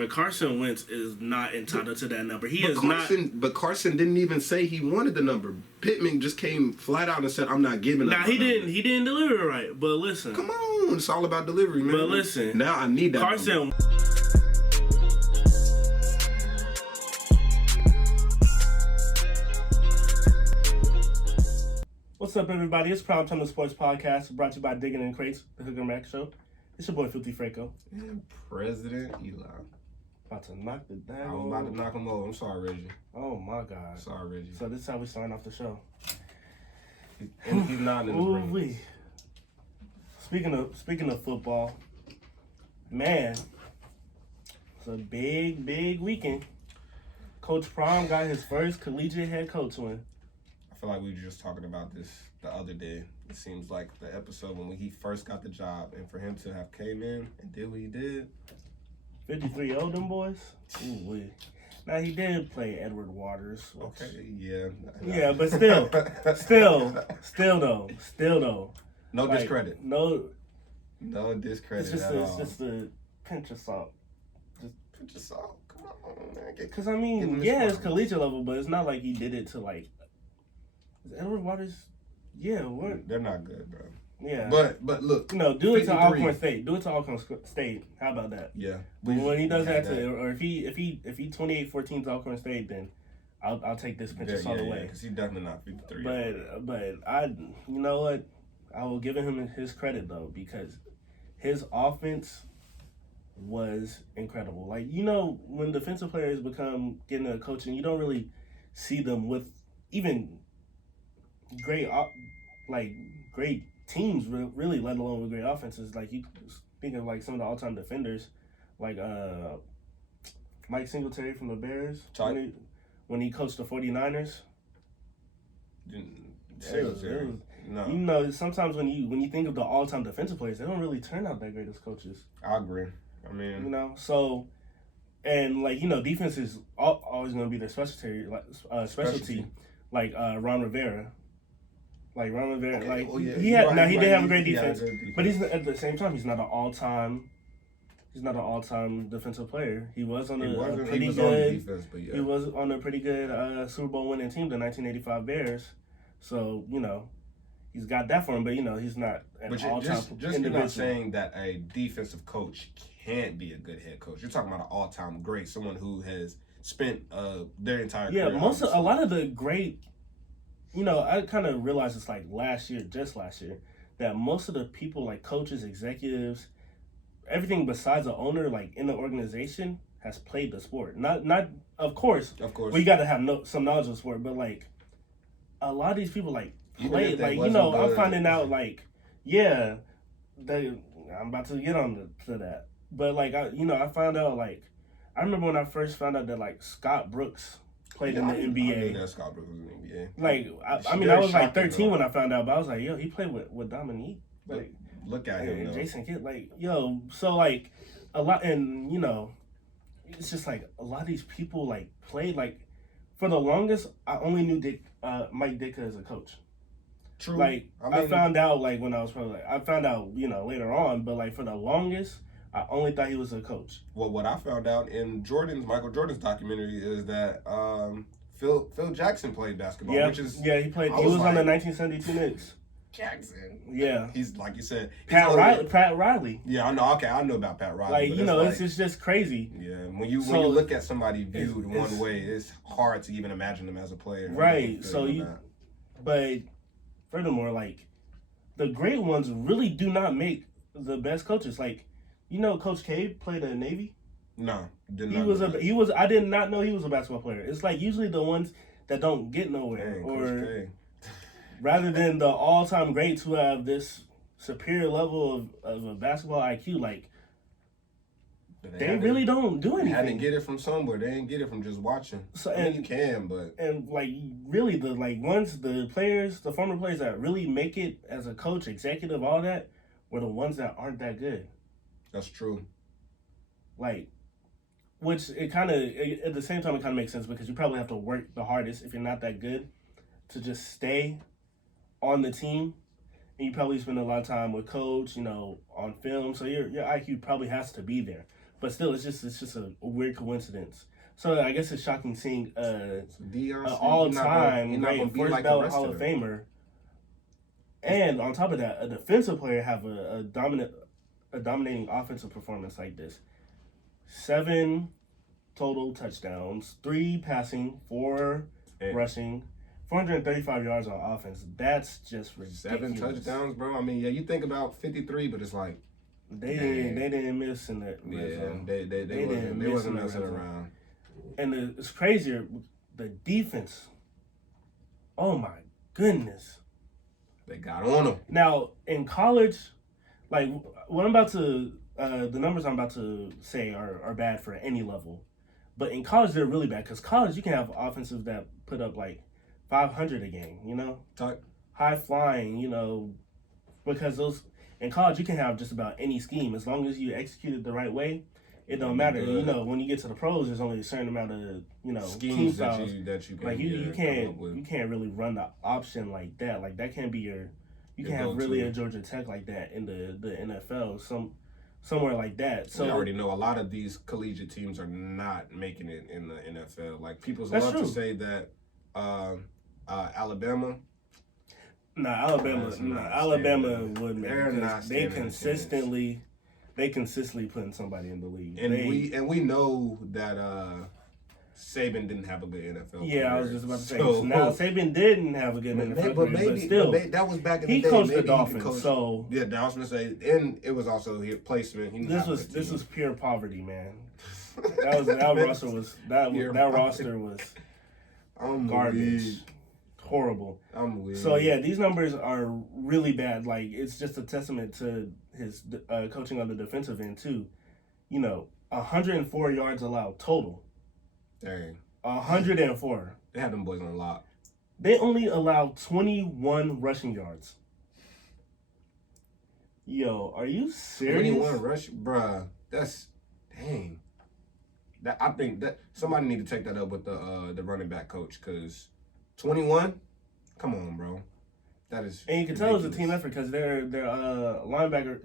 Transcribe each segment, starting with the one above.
But Carson Wentz is not entitled to that number. But Carson didn't even say he wanted the number. Pittman just came flat out and said, "I'm not giving." Now he didn't deliver it right. But listen, come on, it's all about delivery, man. But listen, now I need that Carson. Number. What's up, everybody? It's PrimeTime Sports Podcast, brought to you by Digging in Crates, the Hook and Mac Show. It's your boy, Filthy Franco. And President Eli. About to knock the down. I'm about to knock him over. I'm sorry, Reggie. Oh, my God. Sorry, Reggie. So this is how we starting off the show. He's not in the ring. Speaking of football, man, it's a big weekend. Coach Prime got his first collegiate head coach win. I feel like we were just talking about this the other day. It seems like the episode when he first got the job, and for him to have came in and did what he did. 53-0 them boys? Ooh, now he did play Edward Waters. Okay, yeah. Yeah, but still though. No discredit. No discredit it's all. just a pinch of salt. Pinch of salt. Come on, man. Because I mean, yeah, it's collegiate level, but it's not like he did it to like. Is Edward Waters? Yeah, what? They're not good, bro. Yeah, but look, do it to Alcorn State. Do it to Alcorn State. How about that? Yeah. But when he does that or if he 28-14 to Alcorn State, then I'll take this pinch of salt away. Because he's definitely not 53. But you know what? I will give him his credit though, because his offense was incredible. Like, you know, when defensive players become getting a coaching, you don't really see them with even great teams, really, let alone with great offenses. Like, you think of like some of the all-time defenders, like Mike Singletary from the Bears when he coached the 49ers. No. You know, sometimes when you think of the all-time defensive players, they don't really turn out that great as coaches. I agree. I mean, you know, so and like, you know, defense is always going to be their specialty. Like Ron Rivera. Like Ron Rivera, he did have a great defense, but he's at the same time he's not an all-time defensive player. He was on a pretty good Super Bowl winning team, the 1985 Bears. So, you know, he's got that for him, but you know, he's not an all-time just you're not saying that a defensive coach can't be a good head coach. You're talking about an all-time great, someone who has spent their entire career. Yeah, a lot of the great. You know, I kind of realized it's like just last year, that most of the people, like coaches, executives, everything besides the owner, like in the organization, has played the sport. Not of course, we got to have some knowledge of the sport, but like a lot of these people like play, like, you know, I'm finding out like, yeah, I'm about to get on to that, but like I found out like I remember when I first found out that like Scott Brooks played in the NBA. I knew that Scott Brooks was in the NBA. Like, I mean, I was like 13 when I found out, but I was like, yo, he played with Dominique. Like, look at him, and Jason Kidd. Like, yo, so like a lot, and you know, it's just like a lot of these people like played. Like, for the longest, I only knew Mike Ditka as a coach. True. Like, I found out like when I was probably I found out, you know, later on, but like for the longest, I only thought he was a coach. Well, what I found out in Michael Jordan's documentary is that Phil Jackson played basketball. Yeah, he played. He was on the 1972 Knicks. Jackson. Yeah. He's like you said. Pat Riley. Yeah, I know. Okay, I know about Pat Riley. Like, you know, it's just crazy. Yeah, when you look at somebody viewed one way, it's hard to even imagine them as a player. Right. So but furthermore, like the great ones really do not make the best coaches. Like, you know, Coach K played in the Navy. No, did not. He was. I did not know he was a basketball player. It's like usually the ones that don't get nowhere, rather than the all-time greats who have this superior level of a basketball IQ. Like, they really don't do anything. They had to get it from somewhere. They didn't get it from just watching. So, I mean, you can, but like really the former players that really make it as a coach, executive, all that, were the ones that aren't that good. That's true. Like, which it kind of, at the same time, it kind of makes sense because you probably have to work the hardest if you're not that good to just stay on the team. And you probably spend a lot of time with coach, you know, on film. So your IQ probably has to be there. But still, it's just a weird coincidence. So I guess it's shocking seeing Deion, all-time great first like ballot Hall of Famer, and on top of that, a defensive player have a dominating offensive performance like this. 7 total touchdowns, 3 passing, 4 rushing, 435 yards on offense. That's just ridiculous. 7 touchdowns, bro. I mean, yeah, you think about 53, but it's like they didn't miss in that. They wasn't messing around. And it's crazier, the defense. Oh my goodness. They got on them. Now in college, like what I'm about to, the numbers I'm about to say are bad for any level, but in college they're really bad because college you can have offensives that put up like 500 a game, you know, high flying, you know, because those in college you can have just about any scheme as long as you execute it the right way. It don't matter, you know. When you get to the pros, there's only a certain amount of schemes that you can like you can't really run the option like that. Like that can't be you can't have really a Georgia Tech like that in the NFL. Somewhere like that. So we already know a lot of these collegiate teams are not making it in the NFL. Like people love to say that Alabama. Alabama wouldn't. They're not. They consistently putting somebody in the league. And we know that Saban didn't have a good NFL career. I was just about to say. So, now Saban didn't have a good NFL career, but still, that was back in the day. He coached the Dolphins, so yeah, I was gonna say, and it was also his placement. This was pure poverty, man. That roster was garbage. Horrible. I'm weird. So yeah, these numbers are really bad. Like it's just a testament to his coaching on the defensive end too. 104 yards allowed total. Dang. 104. They had them boys on lock. They only allowed 21 rushing yards. Yo, are you serious? 21 rushing, bruh. That's dang. I think that somebody need to take that up with the running back coach because 21. Come on, bro. That is. And you can tell it's a team effort because their linebacker.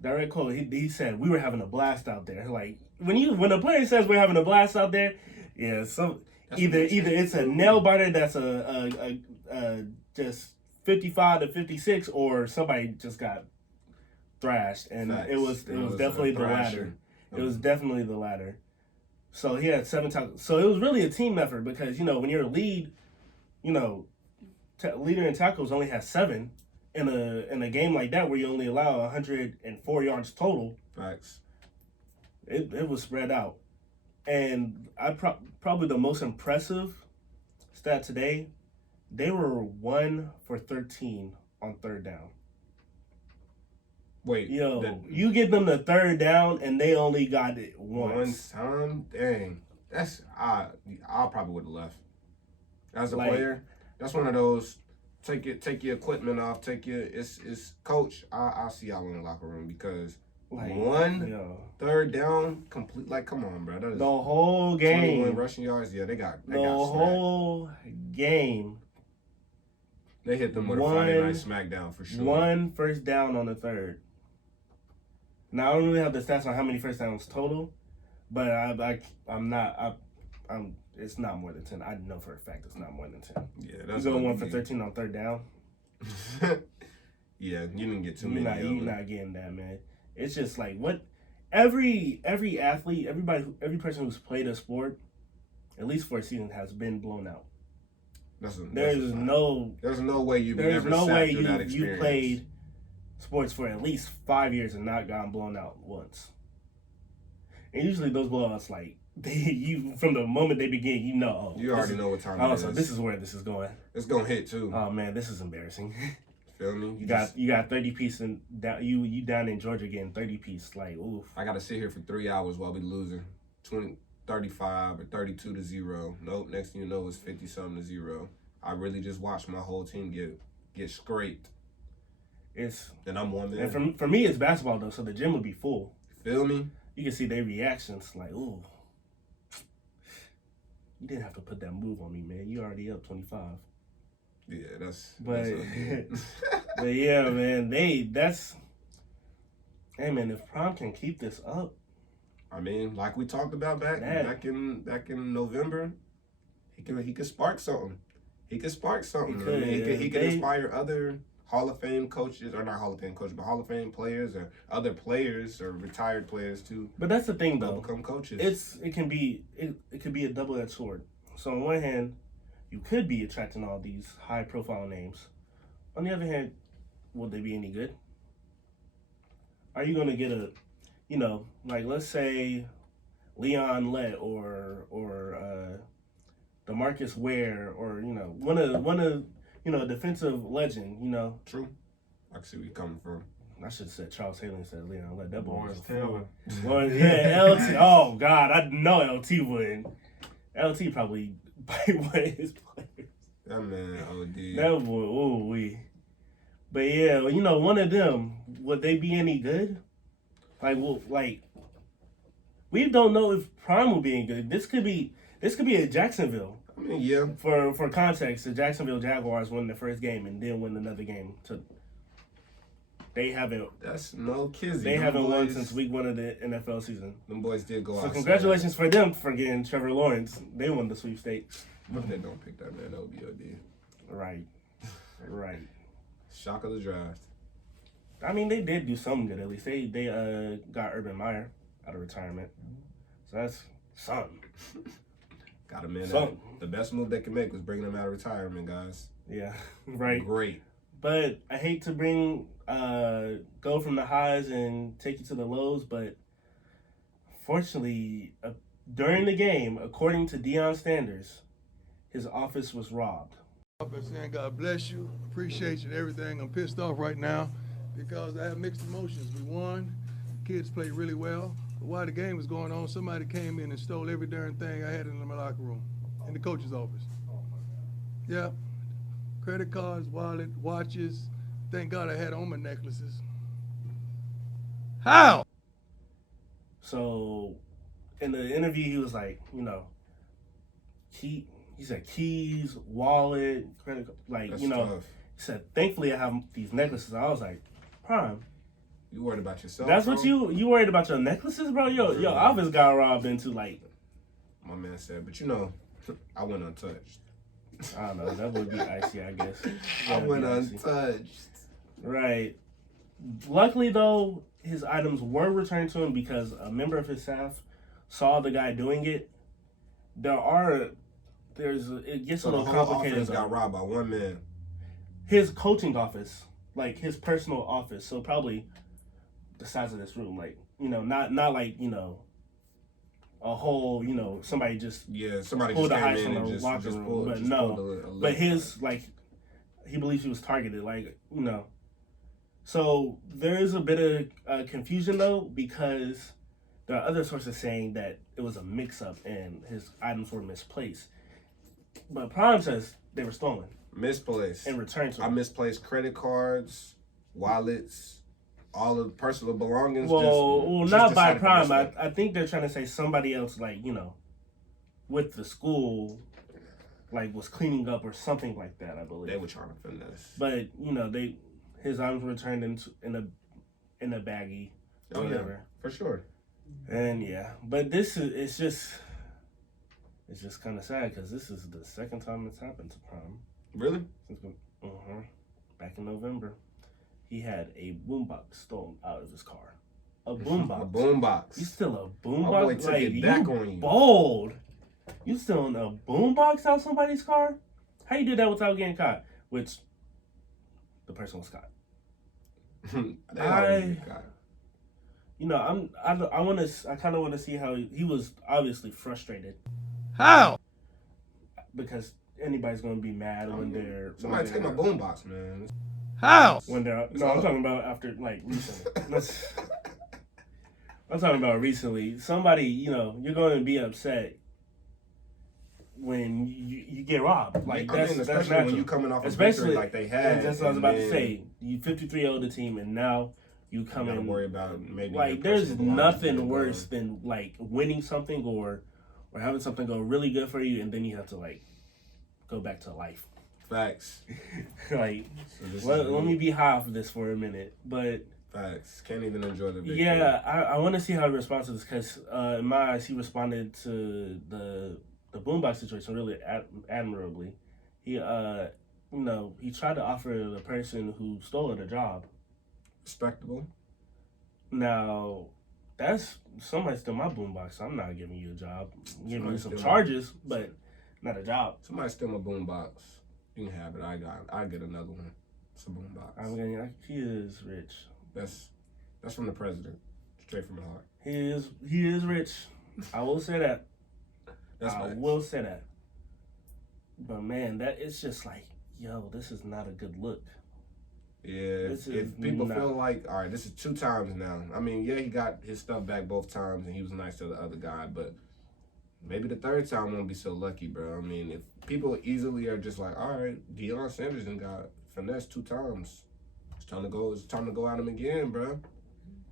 Direct quote. He said we were having a blast out there. Like when a player says we're having a blast out there, yeah. So either it's a nail biter that's a just 55 to 56, or somebody just got thrashed, and it was definitely the latter. It was definitely the latter. So he had 7 tackles. So it was really a team effort because when you're a lead, leader in tackles only has 7 in a game like that where you only allow 104 yards total. Facts. It was spread out, and probably the most impressive stat today, they were 1 for 13 on third down. Wait, you get them the third down and they only got it once. One time, dang, that's I probably would have left. As a player, that's one of those. Take your equipment off. It's coach. I'll see y'all in the locker room because third down complete. Like, come on, bro. That is the whole game. 21 rushing yards. Yeah, they got the whole game. They hit them with a Friday night smackdown for sure. 1 first down on the third. Now I don't really have the stats on how many first downs total, but it's not more than 10. I know for a fact it's not more than 10. Yeah, that's you go 1 for 13 on third down. Yeah, you didn't get too many. You're not getting that, man. It's just like what every athlete, every person who's played a sport, at least for a season, has been blown out. There's no way you played sports for at least 5 years and not gotten blown out once. And usually those blowouts, like from the moment they begin, you already know what time it is. So this is where this is going. It's gonna hit too. Oh man, this is embarrassing. Feel me? You got 30 piece and you down in Georgia getting 30 piece. Like oof. I gotta sit here for 3 hours while we losing 35 or 32-0. Nope. Next thing you know, it's 50-something to 0. I really just watched my whole team get scraped. And I'm one man. And for me, it's basketball though, so the gym would be full. Feel me? You can see their reactions, like, ooh, you didn't have to put that move on me, man. You already up 25. Yeah, but yeah, man, Hey man, if Prime can keep this up, I mean, like we talked about back in November, he could spark something. He could spark something. He could, I mean, yeah. he could inspire other Hall of Fame coaches, or not Hall of Fame coaches, but Hall of Fame players, or other players, or retired players to. But that's the thing, though. Become coaches. It can be a double-edged sword. So on one hand, you could be attracting all these high-profile names. On the other hand, will they be any good? Are you going to get a, like let's say Leon Lett or DeMarcus Ware or one of a defensive legend, True. I can see where you're coming from. I should have said Charles Haley instead of Leon Lett. That boy Lawrence was Taylor. Yeah, LT. Oh God, I know LT wouldn't. LT probably bite one of his players. That man, OD. That boy, ooh wee. But yeah, one of them, would they be any good? We don't know if Prime will be any good. This could be a Jacksonville. I mean, yeah. For context, the Jacksonville Jaguars won the first game and then win another game. They haven't. That's no kizzy. They haven't won since week 1 of the NFL season. Them boys did go out. So congratulations for them for getting Trevor Lawrence. They won the sweepstakes. But they don't pick that man, that would be OD. Right. Shock of the draft. I mean, they did do something good at least. They got Urban Meyer out of retirement. So that's something. Got him in. Something. The best move they could make was bringing him out of retirement, guys. Yeah, right. Great. But I hate to go from the highs and take you to the lows, but fortunately, during the game, according to Deion Sanders, his office was robbed. Saying God bless you, appreciate you and everything. I'm pissed off right now because I have mixed emotions. We won, kids played really well, but while the game was going on, somebody came in and stole every darn thing I had in my locker room, in the coach's office. Yeah, credit cards, wallet, watches. Thank God I had on my necklaces. How? So, in the interview, he was like, he said keys, wallet, credit, That's tough. He said, thankfully I have these necklaces. I was like, Prime. You worried about yourself? That's bro? what you worried about your necklaces, bro? Your office got robbed into like. My man said, but I went untouched. I don't know. That would be icy, I guess. I went untouched. Right. Luckily, though, his items were returned to him because a member of his staff saw the guy doing it. It gets a little complicated. complicated. The whole office got robbed by one man. His coaching office, like his personal office, so probably the size of this room, like not like a whole somebody just pulled a came heist in from and a just locker room, pulled, but just no, pulled but his he believes he was targeted, So there is a bit of confusion though because there are other sources saying that it was a mix-up and his items were misplaced. But Prime says they were stolen. Misplaced. And returned to him. I misplaced credit cards, wallets, all of the personal belongings. Well, not by Prime. I think they're trying to say somebody else, with the school, was cleaning up or something like that, I believe. They were trying to finesse. But, his items were returned in a baggie or whatever. Yeah, for sure. And yeah, but it's just kind of sad because this is the second time it's happened to Prime. Really? Back in November, he had a boombox stolen out of his car. A boombox. A boombox. You still a boombox? My boy took it back on you. Bold. You stealing a boombox out somebody's car? How you did that without getting caught? Which the person was caught. I kind of want to see how he was obviously frustrated. How? Because anybody's gonna be mad when somebody take my boombox, man. How? I'm talking about after recently. I'm talking about recently. Somebody, you're going to be upset when you get robbed. Especially natural. when you coming off a victory like they had. That's what I was about to say. You 53-0 the team, and now you come in. Worry about maybe. There's nothing worse than winning something or having something go really good for you, and then you have to go back to life. Facts. Let me be high off of this for a minute. But Facts. Can't even enjoy the victory. Yeah, I want to see how he responds to this because in my eyes, he responded to the boombox situation really admirably. He he tried to offer the person who stole it a job. Respectable. Now, that's somebody stole my boombox. So I'm not giving you a job. I'm giving you some Somebody charges, but not a job. Somebody steal my boombox. You can have it. I get another one. It's a boombox. I'm gonna. He is rich. That's from the president. Straight from the heart. He is rich. I will say that. I will say that. But man, that it's just like, yo, this is not a good look. Yeah, if people feel like, all right, this is 2 times now. I mean, yeah, he got his stuff back both times, and he was nice to the other guy, but maybe the 3rd time won't be so lucky, bro. I mean, if people easily are just like, all right, Deion Sanders done got finessed 2 times. It's time to go at him again, bro.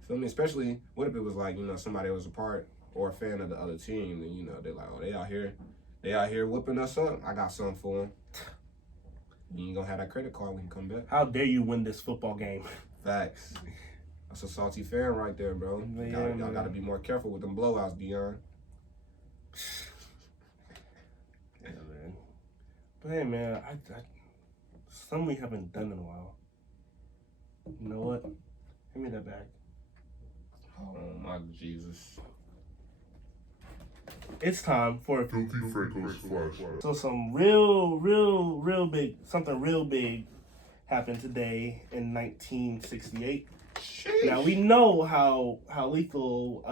Feel me? Especially, what if it was like, somebody was a part or a fan of the other team, and, they're like, oh, they out here whipping us up. I got something for them. You ain't gonna have that credit card when you come back. How dare you win this football game? Facts. That's a salty fan right there, bro. Y'all gotta be more careful with them blowouts, Deion. Yeah, man. But hey, man, I something we haven't done in a while. You know what? Give me that back. Oh my Jesus. It's time for Filthy Franco's flashlight. so something real big happened today in 1968. Sheesh. Now we know how lethal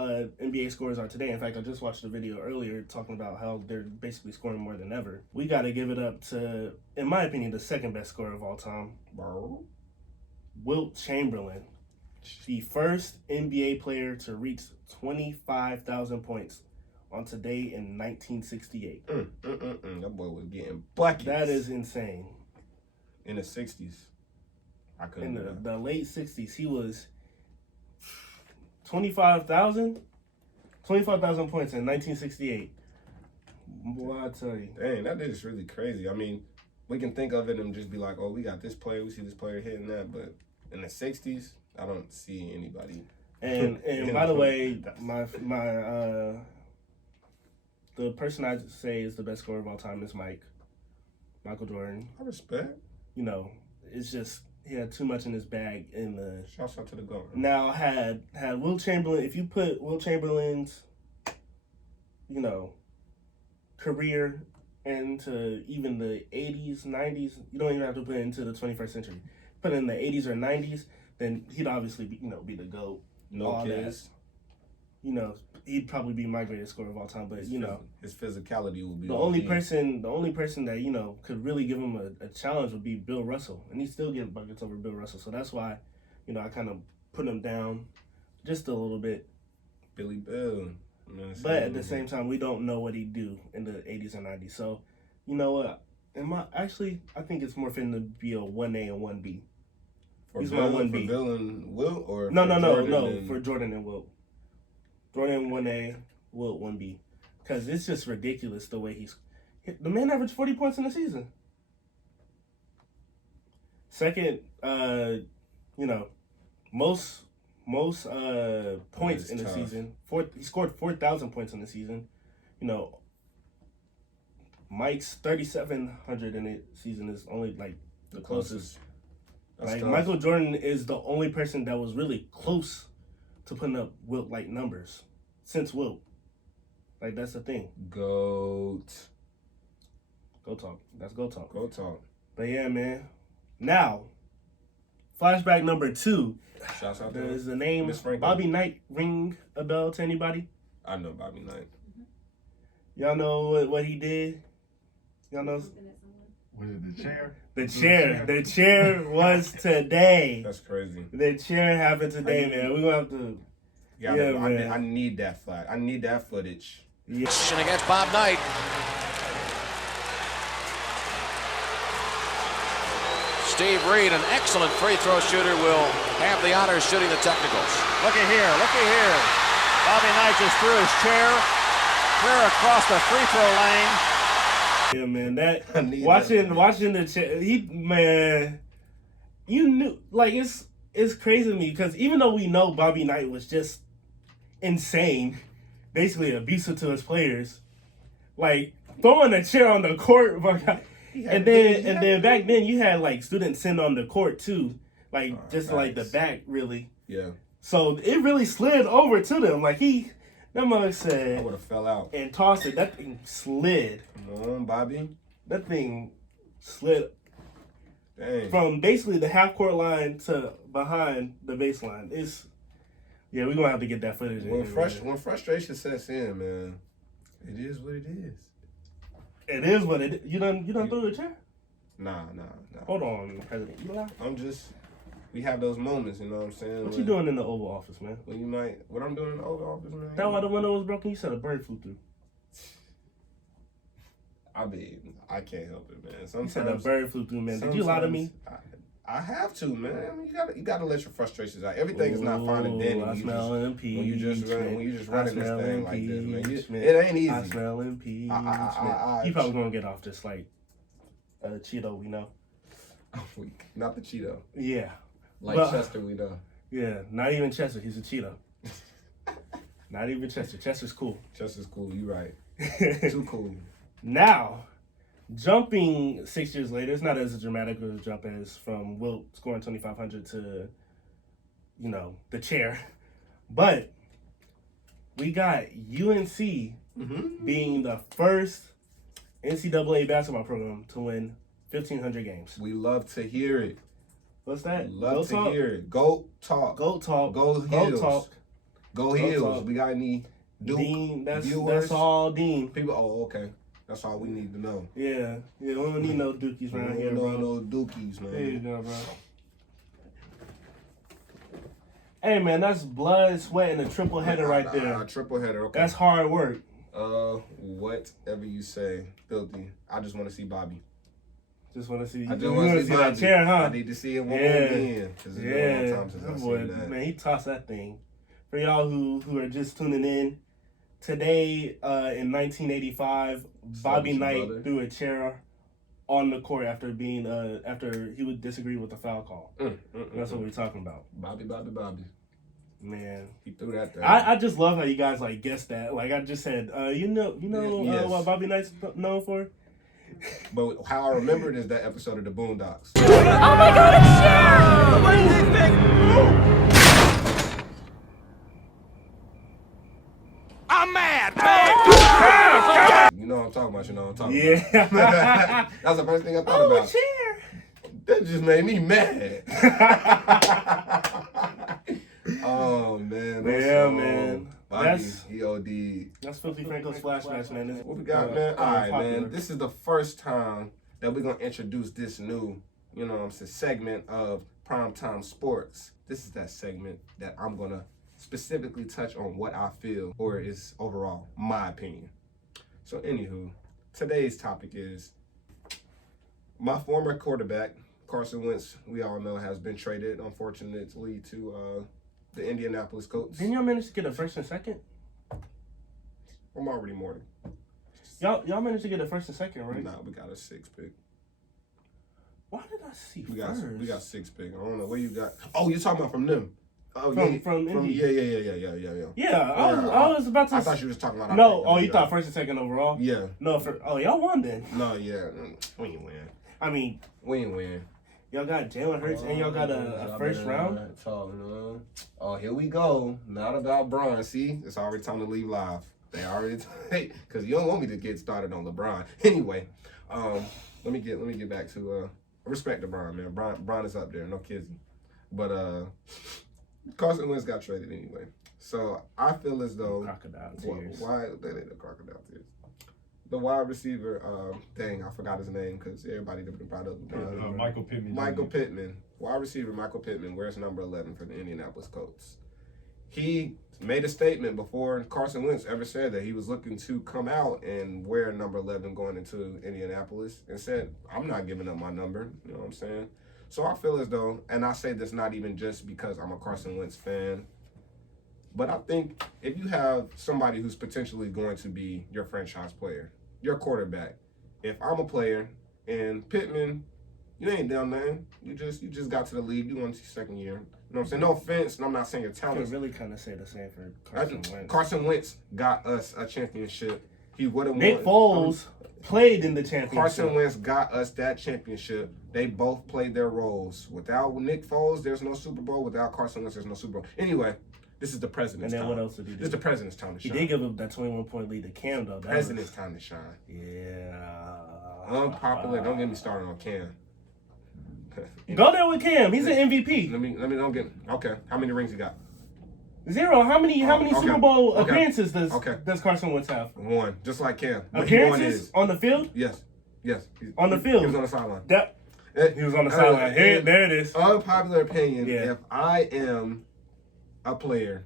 NBA scores are today. In fact, I just watched a video earlier talking about how they're basically scoring more than ever. We got to give it up to, in my opinion, the 2nd best scorer of all time, Bro. Wilt Chamberlain, the first NBA player to reach 25,000 points on today in 1968. That boy was getting buckets. That is insane. In the 60s. I couldn't do In that. the late 60s, he was 25,000 points in 1968. Boy, I tell you. Dang, that is really crazy. I mean, we can think of it and just be like, oh, we got this player, we see this player hitting that, but in the 60s, I don't see anybody. And by the way, the person I say is the best scorer of all time is Michael Jordan. I respect. It's just he had too much in his bag in the. Shouts out to the GOAT. Now had Wilt Chamberlain, if you put Wilt Chamberlain's, career into even the 80s, 90s, you don't even have to put it into the 21st century. Put it in the 80s or 90s, then he'd obviously be the GOAT. No all kids. That. He'd probably be my greatest scorer of all time. But his physicality would be the only person that could really give him a challenge would be Bill Russell, and he still gets buckets over Bill Russell. So that's why, I kind of put him down just a little bit. Billy Bill. But at the same time, we don't know what he'd do in the 80s and 90s. So, you know what? I think it's more fitting to be a 1A and 1B. He's my 1B. For Bill and Wilt, or No, for Jordan and Wilt. Jordan 1A, Wilt 1B. Because it's just ridiculous the way the man averaged 40 points in the season. Second, most points in the season. He scored 4,000 points in the season. Mike's 3,700 in the season is only the closest. Michael Jordan is the only person that was really close to putting up Wilt-like numbers since Wilt. That's the thing. GOAT. Go talk. That's go talk. Go talk. But yeah, man. Now, flashback number 2. Shouts out to Does the name Miss Franklin. Bobby Knight ring a bell to anybody? I know Bobby Knight. Y'all know what he did? Y'all know? Was it the chair? The chair was today. That's crazy. The chair happened today, man. We're going to have to... I need that flag. I need that footage. Yeah. Against Bob Knight. Steve Reed, an excellent free throw shooter, will have the honors shooting the technicals. Looky here. Bobby Knight just threw his chair clear across the free throw lane. Yeah, man. Watching the chair, you knew, it's crazy to me because even though we know Bobby Knight was just insane, basically abusive to his players, like throwing a chair on the court, and then back then you had like students sitting on the court too, like just like the back really. Yeah. So it really slid over to them. Like that mother said, I would have fell out and tossed it. That thing slid. Come on, Bobby. That thing slid. Dang. From basically the half court line to behind the baseline. We're gonna have to get that footage. When frustration sets in, man, it is what it is. It is what it is. You done threw the chair? Nah. Hold on, President Eli. We have those moments, you know what I'm saying? What you doing in the Oval Office, man? What I'm doing in the Oval Office, man? That why the window was broken? You said a bird flew through. I mean, I can't help it, man. You said a bird flew through, man. Did you lie to me? I have to, man. I mean, you gotta let your frustrations out. Everything is not fine and dandy. I smell impeachment. When you just running this thing like this, man. Impeachment. It ain't easy. I smell impeachment. He probably gonna get off just like a Cheeto, we know. Not the Cheeto. Yeah. Like Chester, we know. Yeah, not even Chester. He's a Cheeto. Not even Chester. Chester's cool. Chester's cool. You right. Too cool. Now, jumping 6 years later, it's not as dramatic of a jump as from Wilt scoring 2,500 to, the chair. But we got UNC being the first NCAA basketball program to win 1,500 games. We love to hear it. What's that? We love to hear it. Goat talk. Goat talk. Go Heels. Talk. Go Heels. We got any Duke Dean, viewers? That's all Dean. People, okay. That's all we need to know. Yeah, we don't need no dookies around here, bro. No dookies, man. There you go, bro. Hey, man, that's blood, sweat, and a triple header right there. Triple header, okay. That's hard work. Whatever you say, filthy. I just want to see Bobby. Just want to see. I just want to see that chair, huh? I need to see it one more again. Because it's been a long time since I've seen that. Man, he tossed that thing. For y'all who are just tuning in, today in 1985, Bobby Knight threw a chair on the court after he would disagree with the foul call. That's what we're talking about. Bobby. Man, he threw that thing. I just love how you guys like guessed that. Like I just said, yes. What Bobby Knight's known for. But how I remember it is that episode of the Boondocks. Oh my God, it's Cher! What do you think? I'm mad, man! You know what I'm talking about, Yeah. That's the first thing I thought about. Cher! That just made me mad. Oh, man. Man. Bobby, EOD. That's Filthy Franco's flashbacks, man. What we got, man? All right, man. This is the first time that we're going to introduce this new, segment of PrimeTime Sports. This is that segment that I'm going to specifically touch on what I feel or is overall my opinion. So, anywho, today's topic is my former quarterback, Carson Wentz, we all know, has been traded, unfortunately, to the Indianapolis Colts. Didn't y'all manage to get a first and second? I'm already morning. Y'all managed to get a first and second, right? Nah, we got a 6 pick. Why did I see we first? We got 6 pick. I don't know where you got. Oh, you're talking about from them. Oh, from Indy. Yeah. Yeah, I was about to. I thought you was talking about. No, you thought first and second overall? Yeah. No, y'all won then. No, yeah, we ain't win. I mean, we ain't win. Y'all got Jalen Hurts and y'all got a first round. Oh, here we go. Not about Bron. See, it's already time to leave live. They already because you don't want me to get started on LeBron. Anyway, let me get back to respect to Bron, man. Bron is up there, no kidding. But Carson Wentz got traded anyway. So I feel as though crocodile tears. Why that ain't a crocodile tears. The wide receiver, I forgot his name because everybody did brought up. Michael Pittman. Michael Pittman. Wide receiver Michael Pittman wears number 11 for the Indianapolis Colts. He made a statement before Carson Wentz ever said that he was looking to come out and wear number 11 going into Indianapolis and said, I'm not giving up my number. You know what I'm saying? So I feel as though, and I say this not even just because I'm a Carson Wentz fan, but I think if you have somebody who's potentially going to be your franchise player, your quarterback, if I'm a player and Pittman, you ain't down there. You just got to the league. You won your second year. You know what I'm saying? No offense, and I'm not saying your I could talent. really kind of say the same for Carson Wentz. Carson Wentz got us a championship. He would have won. Nick Foles played in the championship. Carson Wentz got us that championship. They both played their roles. Without Nick Foles, there's no Super Bowl. Without Carson Wentz, there's no Super Bowl. Anyway, this is the president's And then time. what else did he do? This is the president's time to He shine. did give up that 21-point lead to Cam, though. That President's time to shine. Yeah. Unpopular. Don't get me started on Cam. Go there with Cam. He's an MVP. Let me don't get. Okay, how many rings he got? 0. How many okay. Super Bowl Okay. appearances does Okay. Carson Wentz have? 1, just like Cam. But he won Appearances his. on the field? Yes. On the field. He was on the sideline. He was on the sideline. Here, there it is. Unpopular opinion. Yeah. If I am a player,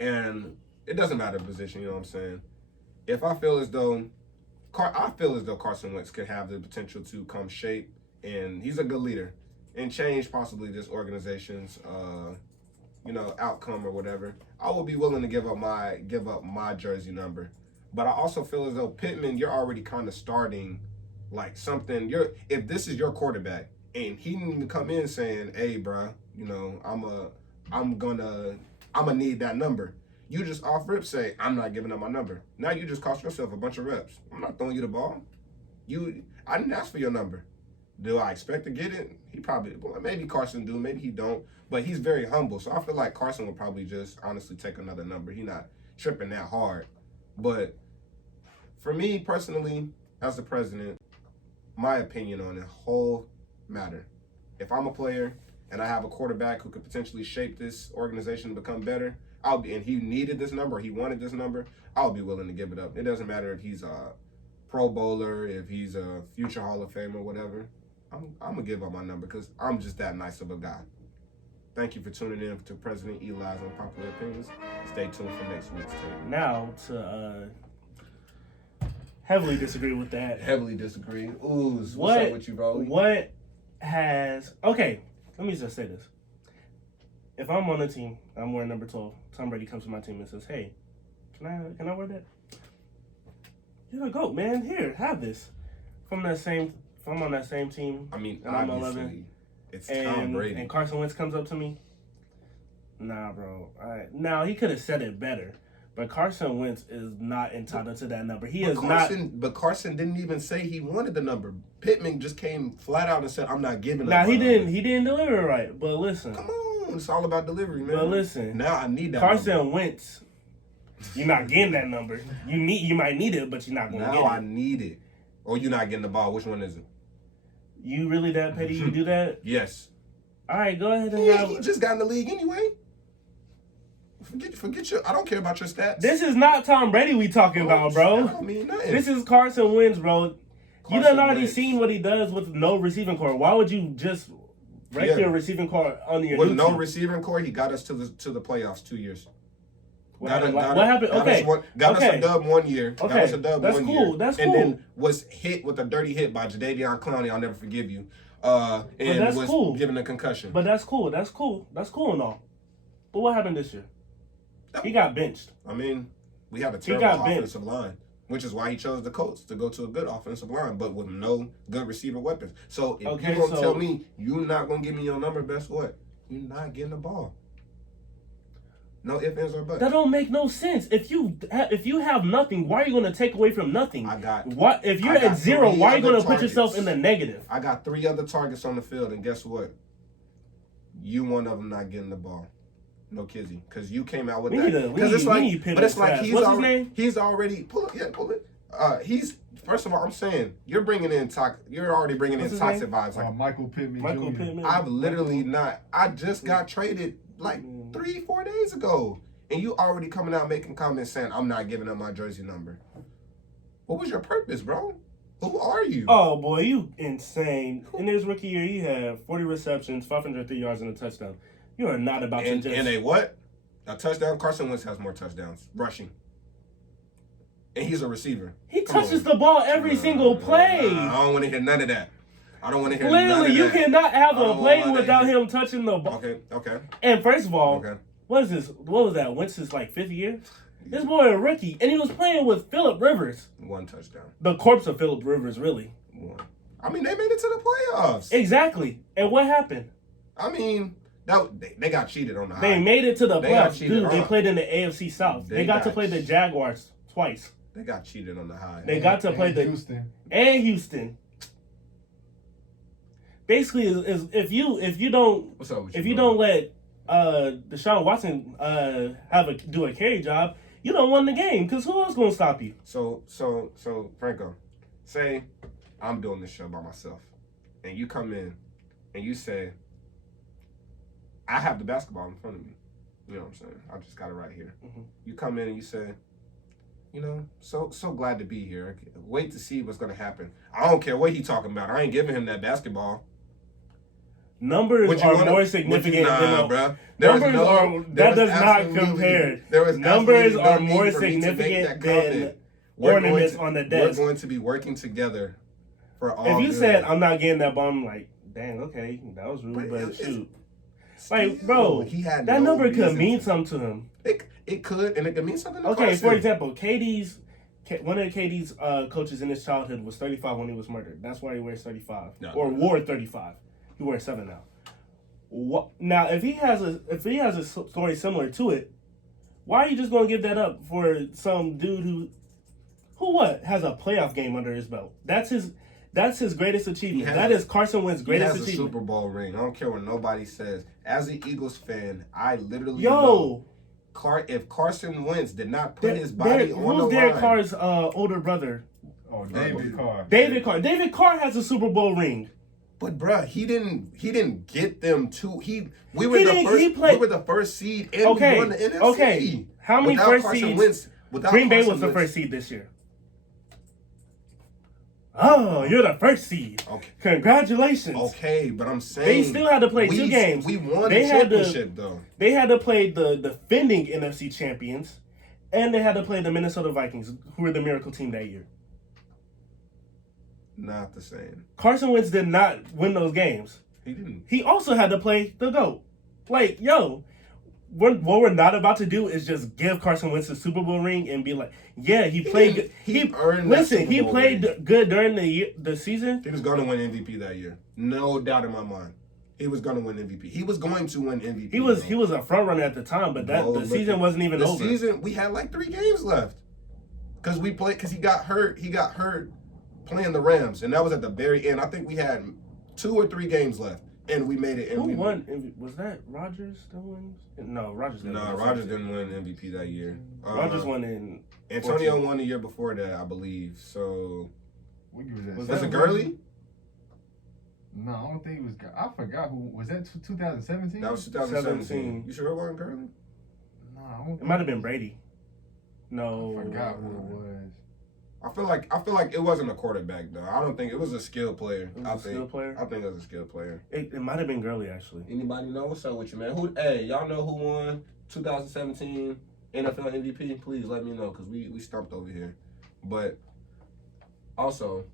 and it doesn't matter the position, you know what I'm saying. If I feel as though, Carson Wentz could have the potential to come shape, and he's a good leader, and change possibly this organization's, outcome or whatever, I will be willing to give up my jersey number. But I also feel as though Pittman, you're already kind of starting like something. If this is your quarterback, and he didn't even come in saying, "Hey, bro, I'm gonna need that number." You just off rip say, "I'm not giving up my number." Now you just cost yourself a bunch of reps. I'm not throwing you the ball. I didn't ask for your number. Do I expect to get it? He probably, maybe Carson do, maybe he don't. But he's very humble, so I feel like Carson will probably just honestly take another number. He's not tripping that hard. But for me personally, as the president, my opinion on the whole matter. If I'm a player and I have a quarterback who could potentially shape this organization to become better, and he needed this number, or he wanted this number, I'll be willing to give it up. It doesn't matter if he's a Pro Bowler, if he's a future Hall of Famer, whatever. I'm gonna give up my number because I'm just that nice of a guy. Thank you for tuning in to President Eli's Unpopular Opinions. Stay tuned for next week's tape. Now, to heavily disagree with that. Heavily disagree. Ooh, what's up with you, bro? Okay, let me just say this. If I'm on a team, I'm wearing number 12, Tom Brady comes to my team and says, "Hey, can I wear that?" You're the GOAT, man. Here, have this. If I'm on that same team, I mean, and I'm obviously, 11, it's Tom Brady. and Carson Wentz comes up to me, nah, bro. Now, he could have said it better, but Carson Wentz is not entitled to that number. But Carson didn't even say he wanted the number. Pittman just came flat out and said, "I'm not giving." Now, he didn't deliver it right. But listen, come on, it's all about delivery, man. But listen, now I need that. Carson Wentz, you're not getting that number. You might need it, but you're not going to get it. Now I need it. Or you're not getting the ball. Which one is it? You really that petty? You do that? Yes. All right, go ahead and he just got in the league anyway. Forget your. I don't care about your stats. This is not Tom Brady we talking about, bro. I don't mean nothing. This is Carson Wentz, bro. You done already seen what he does with no receiving core. Why would you just wreck your receiving core on your with no receiving core? He got us to the playoffs 2 years. What happened? Okay. Got us a dub 1 year. Okay. Got us a dub That's 1 cool. year. That's and cool. then was hit with a dirty hit by Jadeveon Clowney. I'll never forgive you. And was given a concussion. But that's cool. That's cool and all. But what happened this year? He got benched. I mean, we have a terrible offensive line, which is why he chose the Colts to go to a good offensive line, but with no good receiver weapons. So if you're going to tell me you're not going to give me your number, best what? You're not getting the ball. No ifs, ands, or buts. That don't make no sense. If you have nothing, why are you going to take away from nothing? If you're at 0, why are you going to put yourself in the negative? I got 3 other targets on the field, and guess what? You one of them not getting the ball. No kizzy, because you came out with that. Because it's like what's his name? He's already pull it. He's first of all, I'm saying you're already bringing in toxic vibes. Like Michael Pittman. I've literally not. I just got traded like 3-4 days ago, and you already coming out making comments saying I'm not giving up my jersey number. What was your purpose, bro? Who are you? Oh boy, you insane! In his rookie year, he had 40 receptions, 503 yards, and a touchdown. You are not about to just... And a what? A touchdown? Carson Wentz has more touchdowns. Rushing. And he's a receiver. He touches the ball every single play. I don't want to hear none of that. I don't want to hear none of that. Literally, you cannot have a play without him touching the ball. Okay. And first of all, what is this? What was that? Wentz's 5th year? This boy a rookie. And he was playing with Phillip Rivers. 1 touchdown. The corpse of Phillip Rivers, really. 1. I mean, they made it to the playoffs. Exactly. And what happened? I mean... They got cheated on the high. They made it to the They got playoffs. cheated Dude, they on. played in the AFC South. They got to play the Jaguars twice. They got cheated on the high. They got to play the Houston. Basically, is if you don't What's up with if you, you bro? don't let Deshaun Watson do a carry job, you don't win the game because who else gonna stop you? So Franco, say I'm doing this show by myself, and you come in, and you say, I have the basketball in front of me. You know what I'm saying? I just got it right here. Mhm. You come in and you say, so glad to be here. Wait to see what's gonna happen. I don't care what he talking about. I ain't giving him that basketball. Numbers are more significant than bro. that does not compare. Numbers are more significant than ornaments on the desk. We're going to be working together for all. If you good. said I'm not getting that ball, I'm like, dang, okay, that was rude, but shoot. Like, bro, he had that no number could reason mean to. something to him. It could, and it could mean something to Okay, Carson. for example, one of KD's coaches in his childhood was 35 when he was murdered. That's why he wears 35 or wore 35. He wears 7 now. Now, if he has a story similar to it, why are you just going to give that up for some dude who has a playoff game under his belt? That's his greatest achievement. That is Carson Wentz's greatest achievement. He has a Super Bowl ring. I don't care what nobody says. As an Eagles fan, I literally know if Carson Wentz did not put his body on the line. Who's Derek Carr's older brother? Oh, David Carr. David Carr has a Super Bowl ring. But bruh, he didn't get them to. We were the first seed and we won the NFC. Okay, how many first seeds? Green Bay was the first seed this year. Oh, you're the first seed. Okay. Congratulations. Okay, but I'm saying they still had to play 2 games. We won the championship though. They had to play the defending NFC champions, and they had to play the Minnesota Vikings, who were the miracle team that year. Not the same. Carson Wentz did not win those games. He didn't. He also had to play the GOAT. Like, what we're not about to do is just give Carson Wentz a Super Bowl ring and be like, yeah, he played good. He earned that Super he Bowl played ring. good during the season. He was going to win MVP that year. No doubt in my mind. He was going to win MVP. He was going to win MVP. He was a front runner at the time, but the season wasn't even over. The season, we had like 3 games left. Because he got hurt. He got hurt playing the Rams, and that was at the very end. I think we had 2 or 3 games left, and we made it. Who won? Was that Rodgers still wins? No, Rodgers didn't. No, Rodgers didn't win MVP that year. Rodgers won in. Antonio won the year before that, I believe. So What year was that? was it Gurley? No, I don't think it was. I forgot who was that. 2017. That was 2017. You sure it wasn't Gurley? No, I don't. It might have been Brady. No, I forgot who it was. I feel like it wasn't a quarterback though. I don't think it was a skill player. I think it was a skill player. It might have been Gurley actually. Anybody know what's up with you, man? Y'all know who won 2017 NFL MVP? Please let me know because we stumped over here. But also,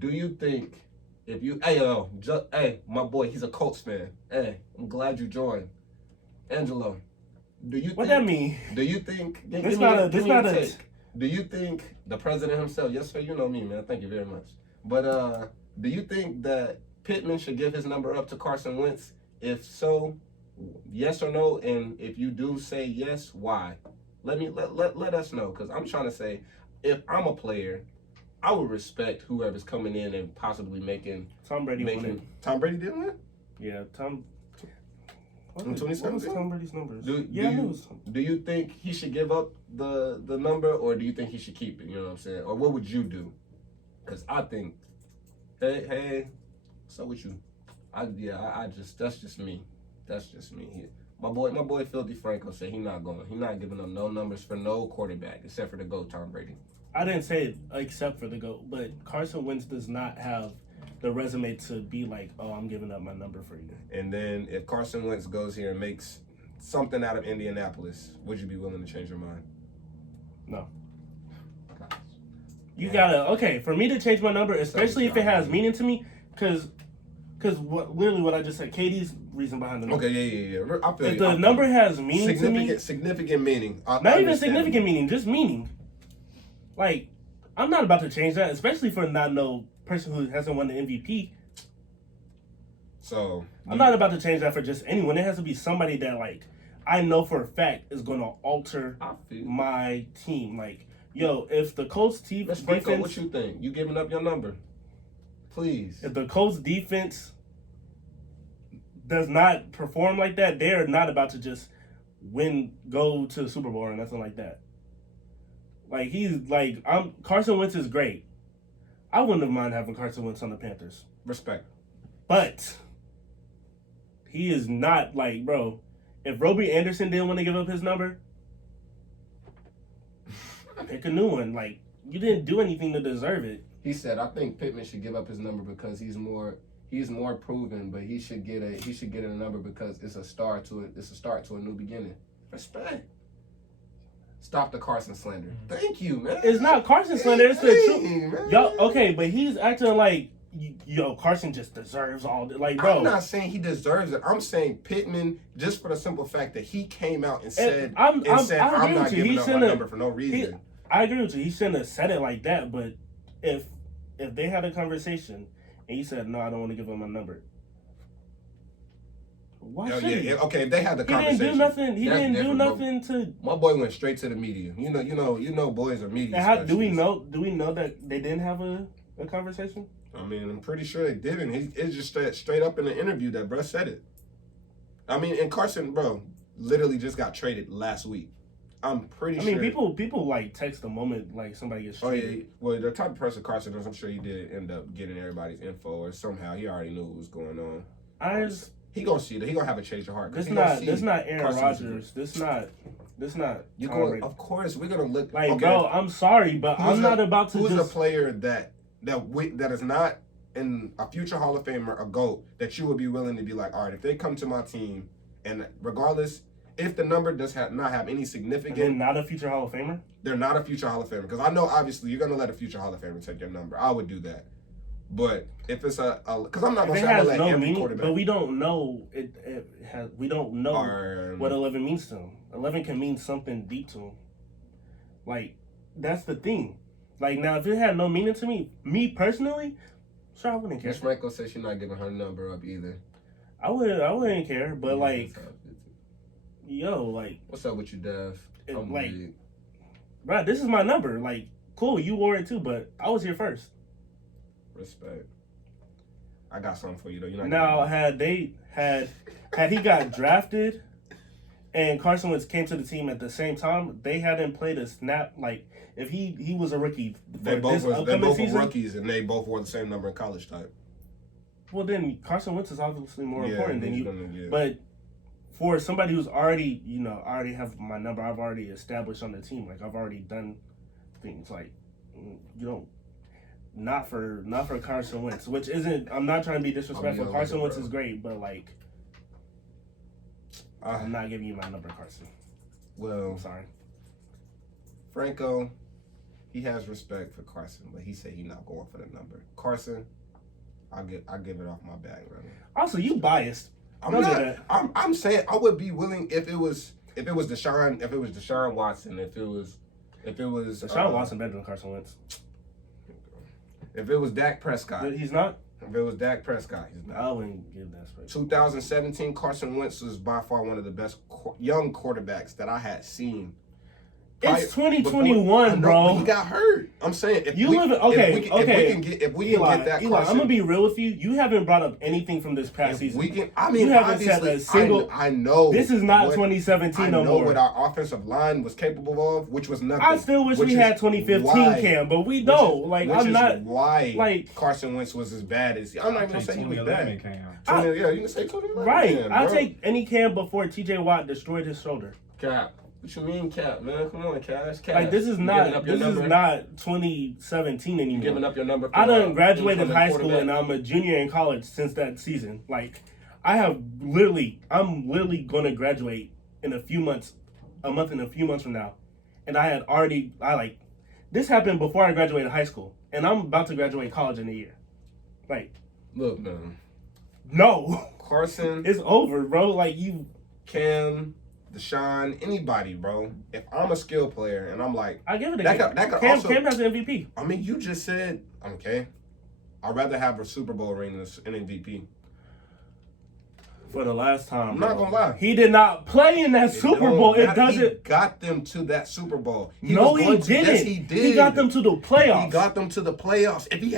do you think if you my boy, he's a Colts fan. Hey, I'm glad you joined. Angelo, What that mean? Do you think do you think the president himself, yes sir, you know me, man, thank you very much. But do you think that Pittman should give his number up to Carson Wentz? If so, yes or no? And if you do say yes, why? Let us know, because I'm trying to say, if I'm a player, I would respect whoever's coming in and possibly making Tom Brady won it. Tom Brady didn't win? Yeah, Tom. In 2017? What was Tom Brady's numbers? Do you think he should give up the number, or do you think he should keep it? You know what I'm saying? Or what would you do? Because I think, hey, what's up with you? That's just me. That's just me here. My boy Filthy Franco said he's not going. He's not giving up no numbers for no quarterback except for the GOAT, Tom Brady. I didn't say except for the GOAT, but Carson Wentz does not have the resume to be like, oh, I'm giving up my number for you. And then if Carson Wentz goes here and makes something out of Indianapolis, would you be willing to change your mind? No. You gotta, for me to change my number, especially if it has meaning to me, because literally what I just said, KD's reason behind the number. Okay, yeah. I feel if the number has meaning to me. Significant meaning. Not even significant meaning, just meaning. Like, I'm not about to change that, especially for not no person who hasn't won the MVP. So I'm not about to change that for just anyone. It has to be somebody that like I know for a fact is going to alter my team. Like, yo, if the Colts defense, Franco, what you think? You giving up your number? Please. If the Colts defense does not perform like that, they're not about to just go to the Super Bowl or nothing like that. Like Carson Wentz is great. I wouldn't have mind having Carson Wentz on the Panthers. Respect. But he is not like, bro, if Roby Anderson didn't want to give up his number, pick a new one. Like, you didn't do anything to deserve it. He said, I think Pittman should give up his number because he's more proven, but he should get a number because it's a start to a new beginning. Respect. Stop the Carson slander. Thank you, man. It's not Carson slander, it's the truth. Yo, okay, but he's acting like Carson just deserves all the, like, bro. I'm not saying he deserves it. I'm saying Pittman, just for the simple fact that he came out and said, I'm not giving up my number for no reason. I agree with you. He shouldn't have said it like that, but if they had a conversation and he said, no, I don't want to give him my number. Why should he? Okay, if they had the conversation. He didn't do nothing to. My boy went straight to the media. You know, boys are media. Do we know that they didn't have a conversation? I mean, I'm pretty sure they didn't. It's just straight up in the interview that bro said it. I mean, and Carson, bro, literally just got traded last week. I'm pretty sure. I mean, people like text the moment like somebody gets traded. Oh yeah, well, the type of person Carson is, I'm sure he did end up getting everybody's info, or somehow he already knew what was going on. He gonna see that. He gonna have a change of heart. This not Aaron Rodgers. This not. You going? Of course, we're gonna look like, okay, bro. I'm sorry, but I'm not about to. Who's a player that is not in a future Hall of Famer, a GOAT, that you would be willing to be like, all right, if they come to my team, and regardless, if the number does not have any significant, they're not a future Hall of Famer. They're not a future Hall of Famer, because I know obviously you're gonna let a future Hall of Famer take your number. I would do that. But if it's because I'm not gonna say I'm gonna let every quarterback. But we don't know we don't know what 11 means to him. 11 can mean something deep to him. Like, that's the thing. Like, now if it had no meaning to me personally, sure, I wouldn't care. Miss Franco says she's not giving her number up either. I wouldn't care, but like, yo, like, what's up with you, Dev? Like, bro, this is my number. Like, cool, you wore it too, but I was here first. Respect. I got something for you though. You're not now, had he got drafted and Carson Wentz came to the team at the same time, they hadn't played a snap. Like, if he was a rookie, they both were rookies, and they both wore the same number in college type. Well, then Carson Wentz is obviously more important than you. But for somebody who's already have my number, I've already established on the team. Like, I've already done things. Like, you don't. Not for Carson Wentz, which isn't. I'm not trying to be disrespectful. Carson Wentz is great, but like, I'm not giving you my number, Carson. Well, I'm sorry, Franco. He has respect for Carson, but he said he's not going for the number. Carson, I give it off my bag, brother. Also, you biased. I'm saying I would be willing if it was Deshaun Watson, if it was Deshaun Watson better than Carson Wentz. If it was Dak Prescott. He's not? If it was Dak Prescott, he's not. I wouldn't give that space. 2017, Carson Wentz was by far one of the best young quarterbacks that I had seen. It's 2021, bro. He got hurt. I'm saying if we can get that Eli, I'm gonna be real with you. You haven't brought up anything from this past season. You haven't said a single. I know this is not 2017 no more. I know what our offensive line was capable of, which was nothing. I still wish we had 2015 Cam, but we don't. Why Carson Wentz was as bad as I'm not even gonna say he was bad. You can say 2011. Right. I'll take any Cam before TJ Watt destroyed his shoulder. Cap. What you mean, Cap, man? Come on, Cash. Like, this is not 2017 anymore. You giving up your number. I done graduated high school and I'm a junior in college since that season. Like, I'm literally gonna graduate in a month and a few months from now. And this happened before I graduated high school. And I'm about to graduate college in a year. Like, look, man. No. Carson. It's over, bro. Like, Cam, Deshaun, anybody, bro. If I'm a skill player and I'm like, I give it a Cam has an MVP. I mean, you just said, okay, I'd rather have a Super Bowl ring than an MVP. For the last time, I'm not gonna lie. he did not play in that Super Bowl. It doesn't. He got them to that Super Bowl. He didn't. Yes, he did. He got them to the playoffs. He got them to the playoffs. If he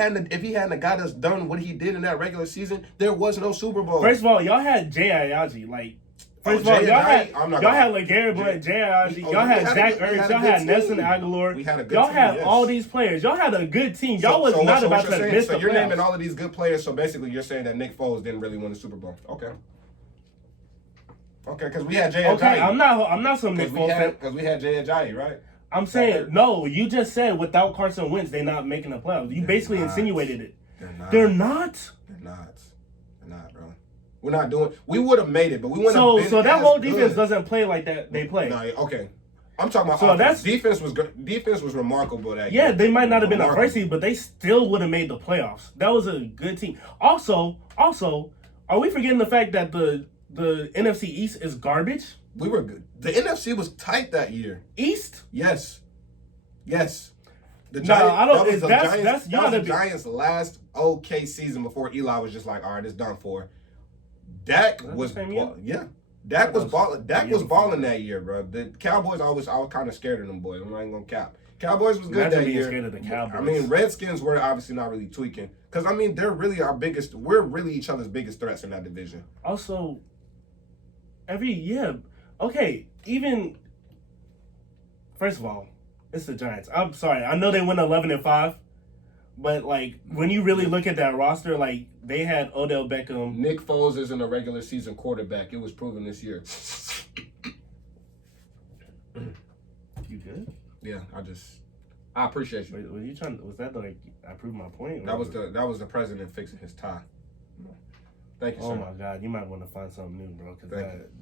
hadn't got us done what he did in that regular season, there was no Super Bowl. First of all, y'all had Jay Ayaji. Like, first of all, y'all had LeGarrette Blount, Jay Ayaji. Y'all had Zach Ertz. Y'all had Nelson Aguilar. We had a good y'all team, had yes. all these players. Y'all had a good team. Y'all was not about to miss the playoffs. So you're naming all of these good players. So basically, you're saying that Nick Foles didn't really win the Super Bowl. Okay. Okay, because we had Jay Ajayi. Okay, I'm not some Nick Foles fan. Because we had Jay Ajayi, right? I'm saying, no, you just said without Carson Wentz, they're not making the playoffs. You basically insinuated it. They're not? They're not, bro. We're not doing. We would have made it, but we wouldn't have been So that as whole good. defense doesn't play like that. They play. No, okay. I'm talking about So offense. Defense was good. Defense was remarkable that year. Yeah, they might not have been a first seed, but they still would have made the playoffs. That was a good team. Also, are we forgetting the fact that the NFC East is garbage? We were good. The NFC was tight that year. East? Yes. The No, I don't. That was the That's Giants' last okay season before Eli was just like, all right, it's done for. Dak was Dak was balling. Dak was balling that year, bro. The Cowboys, I was kind of scared of them boys. I'm not even gonna cap. Cowboys was good that year. Scared of the Cowboys. I mean, Redskins were obviously not really tweaking because I mean they're really our biggest. We're really each other's biggest threats in that division. Also, okay. Even first of all, it's the Giants. I'm sorry. I know they went 11-5, but like when you really look at that roster, like they had Odell Beckham. Nick Foles isn't a regular season quarterback. It was proven this year. You good? Yeah, I appreciate you. Wait, were you trying? Was that like I proved my point? That was the president fixing his tie. Thank you, sir. Oh my God, you might want to find something new, bro, because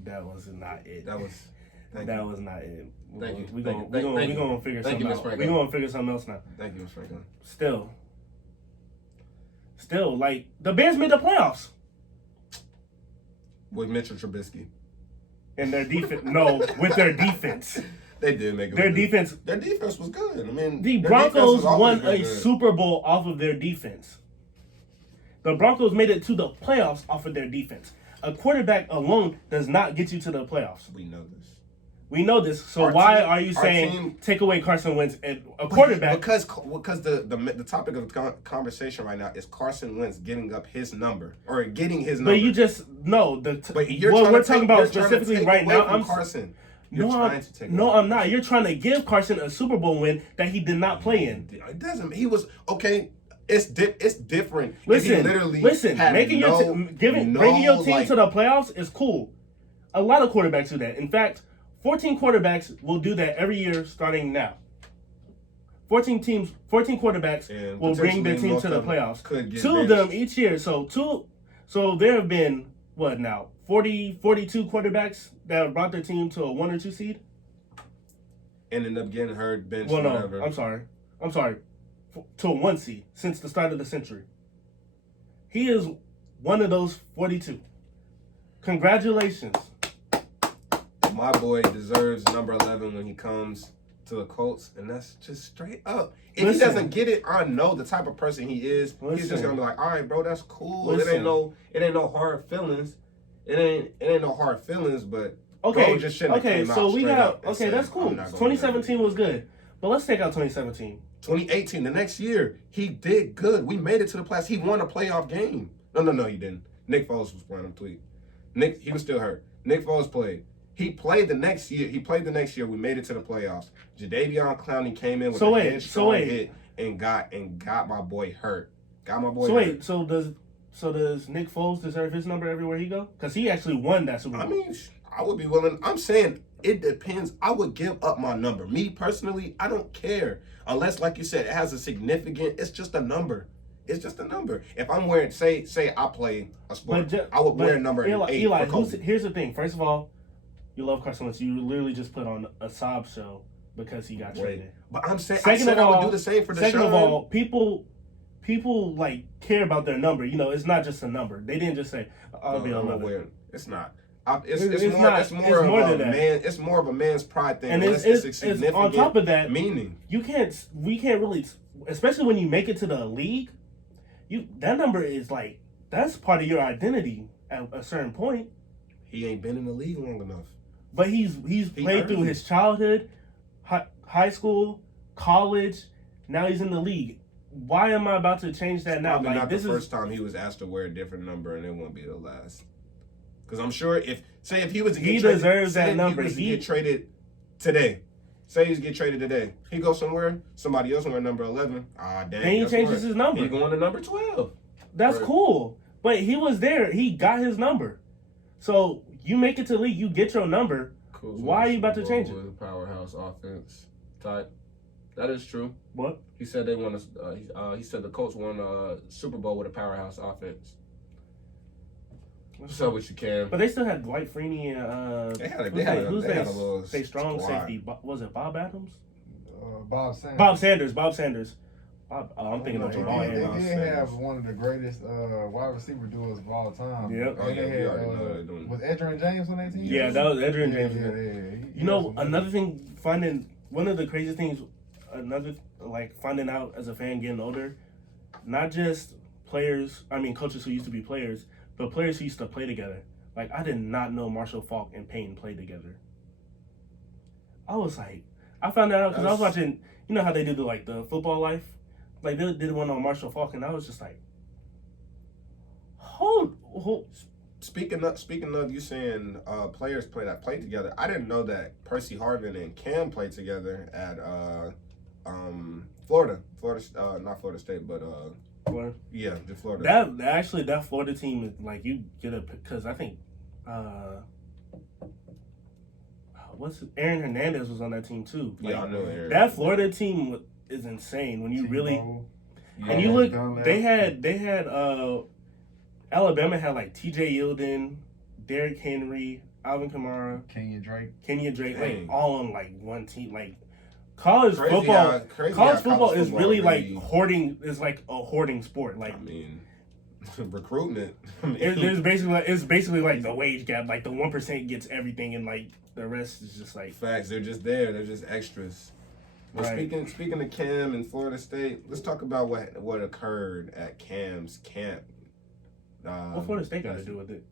that was not it. That was. That was not it. Thank you. We're gonna figure something out. We're gonna figure something else now. Thank you, Ms. Franklin. Still, like the Bears made the playoffs With Mitchell Trubisky. and their defense. No, with their defense. They did make it. Their defense. Their defense was good. I mean, the Broncos won a Super Bowl off of their defense. The Broncos made it to the playoffs off of their defense. A quarterback alone does not get you to the playoffs. We know this. So why are you saying take away Carson Wentz and a quarterback? Because the topic of the conversation right now is Carson Wentz giving up his number or getting his number. But you just what we're talking about specifically right now. I'm Carson. I'm not. You're trying to give Carson a Super Bowl win that he did not play in. It doesn't. He was okay. It's different. Listen. Bringing your team to the playoffs is cool. A lot of quarterbacks do that. In fact, 14 quarterbacks will do that every year starting now. 14 quarterbacks will bring their team to the playoffs. 2 of them each year. So there have been 42 quarterbacks that have brought their team to a 1 or 2 seed. And end up getting hurt, bench, well, no, whatever. I'm sorry. To a 1 seed since the start of the century. He is one of those 42. Congratulations. My boy deserves number 11 when he comes to the Colts, and that's just straight up. If he doesn't get it, I know the type of person he is. He's just gonna be like, all right, bro, that's cool. It ain't no hard feelings. It ain't no hard feelings, but bro just shouldn't have came so out we straight got up and okay, said, that's cool. 2017 was good, but let's take out 2017. 2018, the next year, he did good. We made it to the playoffs. He won a playoff game. No, he didn't. Nick Foles was playing. I'm tweet. He was still hurt. Nick Foles played. He played the next year. We made it to the playoffs. Jadeveon Clowney came in with a headstrong hit and got my boy hurt. So does Nick Foles deserve his number everywhere he go? Because he actually won that Super Bowl. I mean, I would be willing. I'm saying it depends. I would give up my number. Me personally, I don't care unless, like you said, it has a significant. It's just a number. It's just a number. If I'm wearing, say I play a sport, I would wear a number 8. Eli, here's the thing. First of all, you love Carson Wentz. You literally just put on a sob show because he got traded. But I'm saying, I would do the same for Deshaun. Second of all, people like care about their number. You know, it's not just a number. They didn't just say, "I'll be 11." It's not. It's more of a man's pride thing. And it's significant on top of that meaning. We can't really, especially when you make it to the league. That number is like that's part of your identity at a certain point. He ain't been in the league long enough. But he's played through his childhood, high school, college. Now he's in the league. Why am I about to change that now? Probably Like, not this the is first time he was asked to wear a different number, and it won't be the last. Because I'm sure if he was to get he traded, deserves that number. He get traded today. Say he's get traded today. He goes somewhere. Somebody else wear number 11. Ah, damn. Then he changes his number. He going to number 12. That's cool. But he was there. He got his number. So you make it to the league. You get your number. Why are you about to change it? With a powerhouse offense type. That is true. What? He said they won. He said the Colts won a Super Bowl with a powerhouse offense. What's up with you, Cam? But they still had Dwight Freeney and They had a little say strong squad. safety. Was it Bob Adams? Bob Sanders. Bob Sanders. I'm thinking of Jamal They Adams. did have one of the greatest wide receiver duos of all time. Yep. Oh, yeah, we already know they're doing. Was Edgerrin James on that team? Yeah, that was Adrian James. Yeah. You know, another thing, one of the craziest things, finding out as a fan getting older, not just coaches who used to be players, but players who used to play together. Like, I did not know Marshall Faulk and Payton played together. I was like, I found that out because I was watching, you know how they do the Football Life? Like, they did one on Marshall Faulk, and I was just like, hold. Speaking of you saying players play together, I didn't know that Percy Harvin and Cam played together at Florida, not Florida State, but Florida. Yeah, the Florida. That Florida team is like, you get a, because I think Aaron Hernandez was on that team too. Like, yeah, I know Aaron. That Florida team is insane when you really and you look. They had Alabama had like T.J. Yeldon, Derrick Henry, Alvin Kamara, Kenya Drake, Dang. like all on like one team. Like college football is really like hoarding. Is like a hoarding sport. Like, I mean, recruitment. It's basically like the wage gap. Like the 1% gets everything, and like the rest is just like facts. They're just there. They're just extras. Well, right. Speaking of Cam and Florida State, let's talk about what occurred at Cam's camp. What Florida State got to do with it?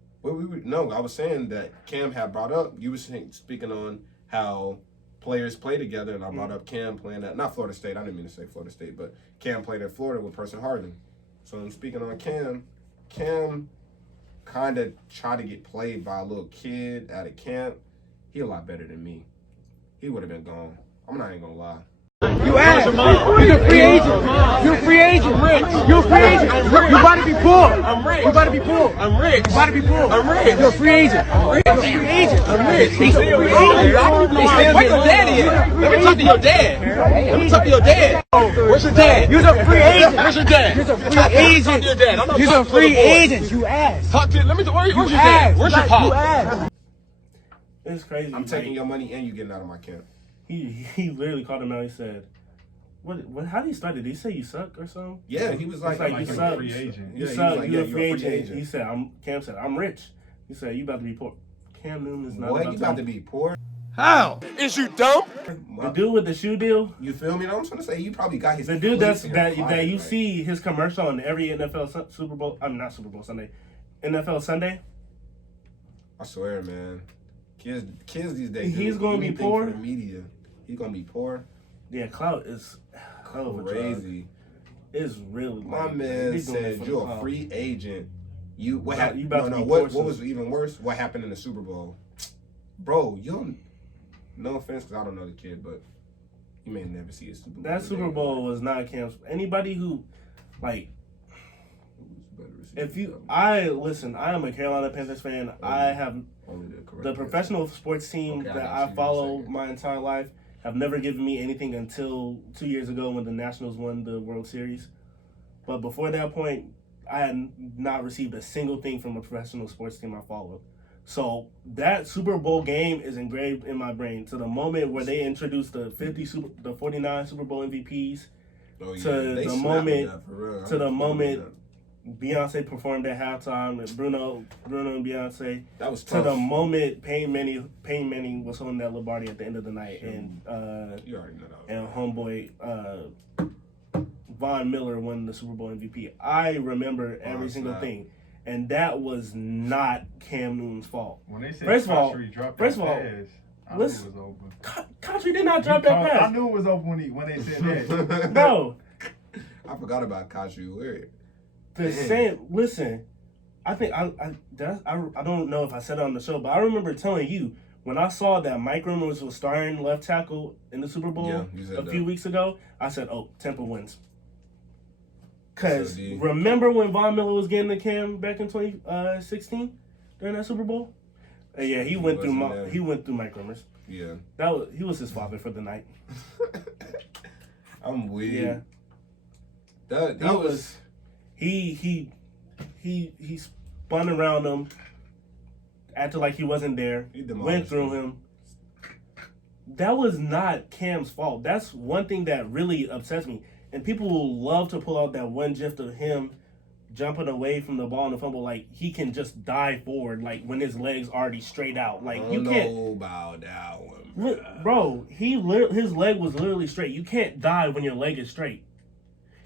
No, I was saying that Cam had brought up. You were speaking on how players play together, and I brought up Cam playing at not Florida State. I didn't mean to say Florida State, but Cam played at Florida with Percy Harvin. So I'm speaking on Cam. Cam kind of tried to get played by a little kid at a camp. He a lot better than me. He would have been gone. I'm not even gonna lie. You ass. You're a free agent. You're a free agent. You're a free agent. You about to be poor. I'm rich. You about to be poor. I'm rich. You about to be poor. I'm rich. You're a free agent. You're a free agent. I'm rich. He's still free agent. Where's your daddy at? Let me talk to your dad. Let me talk to your dad. Where's your dad? You're a free agent. Where's your dad? You're a free agent. You're a free agent. You ass. Talk to. Let me. Where's your dad? Where's your pop? You ass. It's crazy. I'm taking your money and you getting out of my camp. He literally called him out. He said, "What? How did he start? Did he say you suck or something?" Yeah, he was like you suck. Free agent. You suck. You're a free agent. He said, Cam said, I'm rich. He said, you about to be poor. Cam Newton is not you about to be poor? How? Is you dumb? The dude with the shoe deal. You feel me? I'm trying to say you probably got his. The dude that you see his commercial on every NFL Super Bowl. I'm not Super Bowl Sunday. NFL Sunday. I swear, man. Kids these days. He's gonna be poor. For the media. He's gonna be poor. Yeah, clout is crazy. It's really my man said you're a free agent. What was even worse? What happened in the Super Bowl, bro? No offense, because I don't know the kid, but you may never see a Super Bowl. That Super Bowl was not Cam's. Anybody who, like, I am a Carolina Panthers fan. I have the professional sports team that I follow my entire life have never given me anything until 2 years ago when the Nationals won the World Series. But before that point, I had not received a single thing from a professional sports team I followed. So that Super Bowl game is engraved in my brain to the moment where they introduced the 49 Super Bowl MVPs, to the moment Beyonce performed at halftime, and Bruno and Beyonce. That was tough. To the moment Peyton Manning was holding that Lombardi at the end of the night, and you already know that. And homeboy Von Miller won the Super Bowl MVP. I remember every single thing, and that was not Cam Newton's fault. When they said First of all, dropped first that of all, pass, I knew it was open. Country did not drop that pass. I knew it was open when they said that. Bro, I forgot about Kachi. Weird. the same. Listen, I think I don't know if I said it on the show, but I remember telling you when I saw that Mike Reynolds was starting left tackle in the Super Bowl a few weeks ago. I said, "Oh, Tampa wins." Because remember when Von Miller was getting the Cam back in 2016 during that Super Bowl? Yeah, he went through Mike Reynolds. Yeah, he was his father for the night. I'm weird. Yeah, that was he spun around him, acted like he wasn't there, went through him. That was not Cam's fault. That's one thing that really upsets me. And people will love to pull out that one gif of him jumping away from the ball in the fumble, like he can just dive forward, like when his legs already straight out. Like you can't. Know about that one, bro. His leg was literally straight. You can't dive when your leg is straight.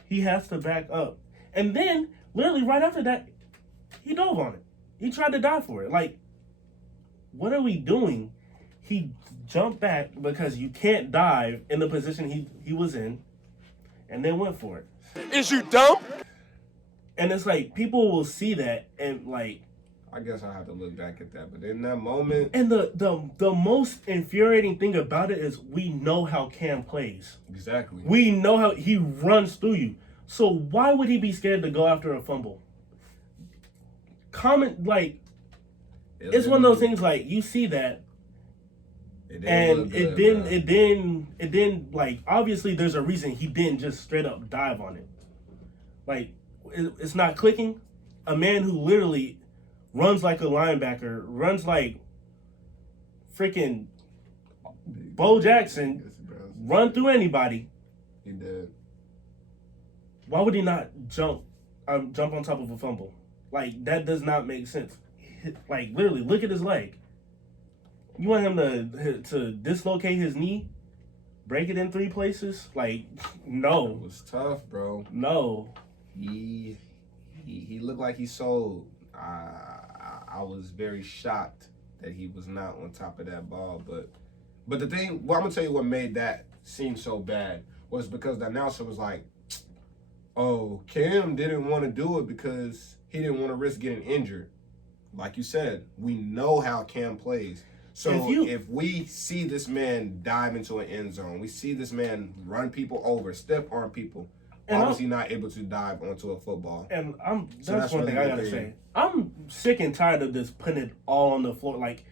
He has to back up, and then literally right after that, he dove on it. He tried to dive for it. Like, what are we doing? He jumped back because you can't dive in the position he was in, and then went for it. Is you dumb? And it's like people will see that and like. I guess I have to look back at that, but in that moment. And the most infuriating thing about it is we know how Cam plays. Exactly. We know how he runs through you. So why would he be scared to go after a fumble? It's one of those things like you see that. It didn't like obviously there's a reason he didn't just straight up dive on it. Like it's not clicking. A man who literally runs like a linebacker, runs like freaking Bo Jackson, run through anybody. He did. Why would he not jump on top of a fumble? Like that does not make sense. Like literally, look at his leg. You want him to dislocate his knee, break it in 3 places? Like, no. It was tough, bro. No. He looked like he sold. I was very shocked that he was not on top of that ball. But the thing, well, I'm gonna tell you what made that seem so bad was because the announcer was like, "Oh, Cam didn't want to do it because he didn't want to risk getting injured." Like you said, we know how Cam plays. So if we see this man dive into an end zone, we see this man run people over, step on people, why was he not able to dive onto a football? And that's one thing I gotta say. I'm sick and tired of this putting it all on the floor. Like,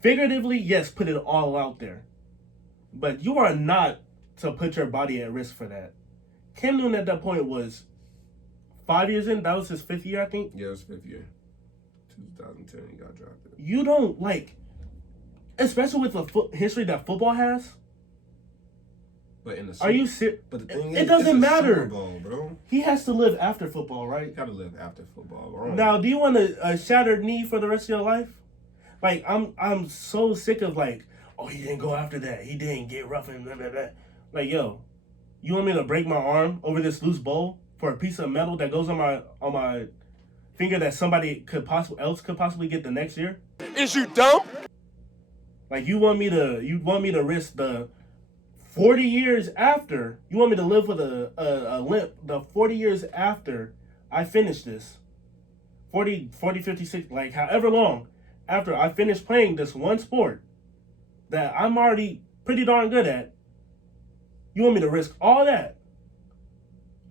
figuratively, yes, put it all out there. But you are not to put your body at risk for that. Cam Newton at that point was 5 years in. That was his 5th year, I think. Yeah, it was 5th year. 2010, he got drafted. You don't, like, especially with the history that football has. But in the are you serious? But the thing is, it doesn't matter. Super Bowl, bro. He has to live after football, right? You gotta live after football, bro. Now, do you want a shattered knee for the rest of your life? Like, I'm so sick of like, oh, he didn't go after that. He didn't get rough and blah, blah, blah. Like, yo, you want me to break my arm over this loose bowl for a piece of metal that goes on my finger that somebody else could possibly get the next year? Is you dumb? Like, you want me to risk the 40 years after, you want me to live with a limp the 40 years after I finish this, 40, 56, like however long after I finish playing this one sport that I'm already pretty darn good at, you want me to risk all that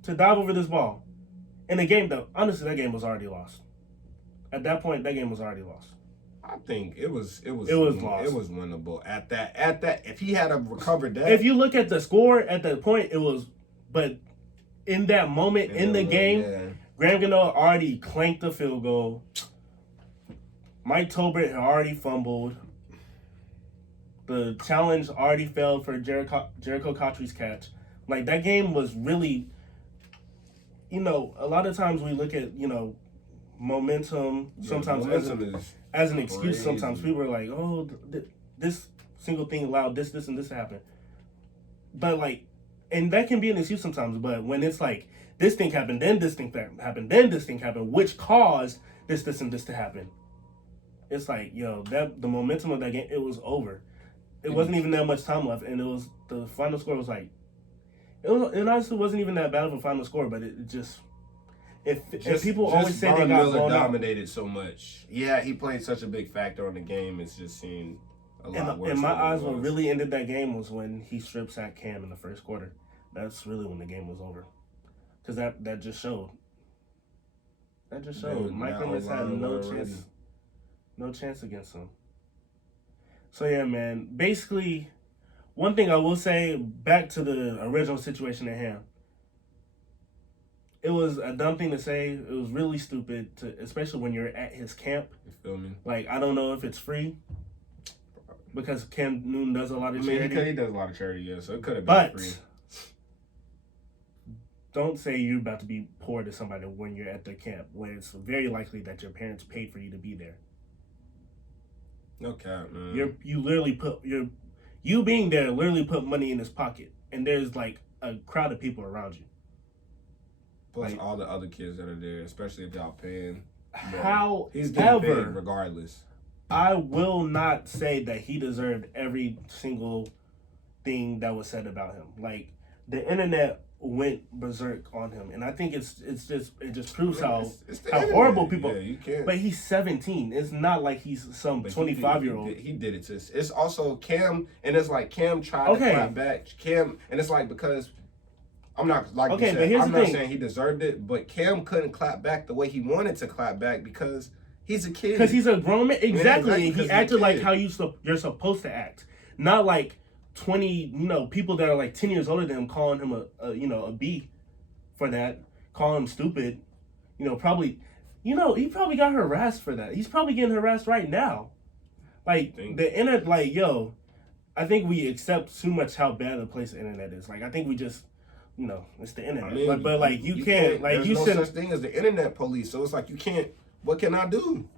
to dive over this ball in a game that, honestly, that game was already lost. At that point, that game was already lost. I think it was lost. It was winnable at that. If he had recovered that, if you look at the score at that point, it was. But in that moment in the game, Graham Gano already clanked the field goal. Mike Tolbert had already fumbled. The challenge already failed for Jericho Cotry's catch. Like, that game was really. You know, a lot of times we look at momentum. Sometimes as an excuse. Crazy. Sometimes people are like, oh, this single thing allowed this and this to happen. But like, and that can be an excuse sometimes. But when it's like this thing happened, then this thing happened, then this thing happened, which caused this, and this to happen. It's like, yo, that the momentum of that game, it was over. It wasn't even that much time left, and the final score was like, it honestly wasn't even that bad of a final score, but it just. If people always say they got Miller blown out, dominated so much. Yeah, he played such a big factor on the game. It's just seemed a lot worse. In my eyes, what really ended that game was when he strip sacked Cam in the first quarter. That's really when the game was over, because that just showed. That just showed. Mike Rimmers had no chance against him. So yeah, man. Basically, one thing I will say, back to the original situation at hand. It was a dumb thing to say. It was really stupid, especially when you're at his camp. You feel me? Like, I don't know if it's free because Cam Newton does a lot of charity. He does a lot of charity, yeah, so it could have been free. Don't say you're about to be poor to somebody when you're at their camp, when it's very likely that your parents paid for you to be there. No cap, man. You literally you being there literally put money in his pocket, and there's like a crowd of people around you. Plus like, all the other kids that are there, especially if y'all paying. He's getting paid regardless. I will not say that he deserved every single thing that was said about him. Like, the internet went berserk on him, and I think it just proves how horrible people. Yeah, you can't. But he's 17. It's not like he's some 25-year-old. He did it to. It's also Cam, and it's like Cam tried to clap back. Cam, and it's like because. I'm not like you said, but here's I'm the not thing. saying he deserved it, but Cam couldn't clap back the way he wanted to clap back because he's a kid. Because he's a grown man. Exactly. Yeah, he acted like how you're supposed to act. Not like 20, people that are like 10 years older than him calling him a B for that, calling him stupid. Probably, he probably got harassed for that. He's probably getting harassed right now. Like, the internet, like, yo, I think we accept too much how bad a place the internet is. Like, I think we just... it's the internet. I mean, but like you can't like there's you no said such thing as the internet police. So it's like you can't. What can I do?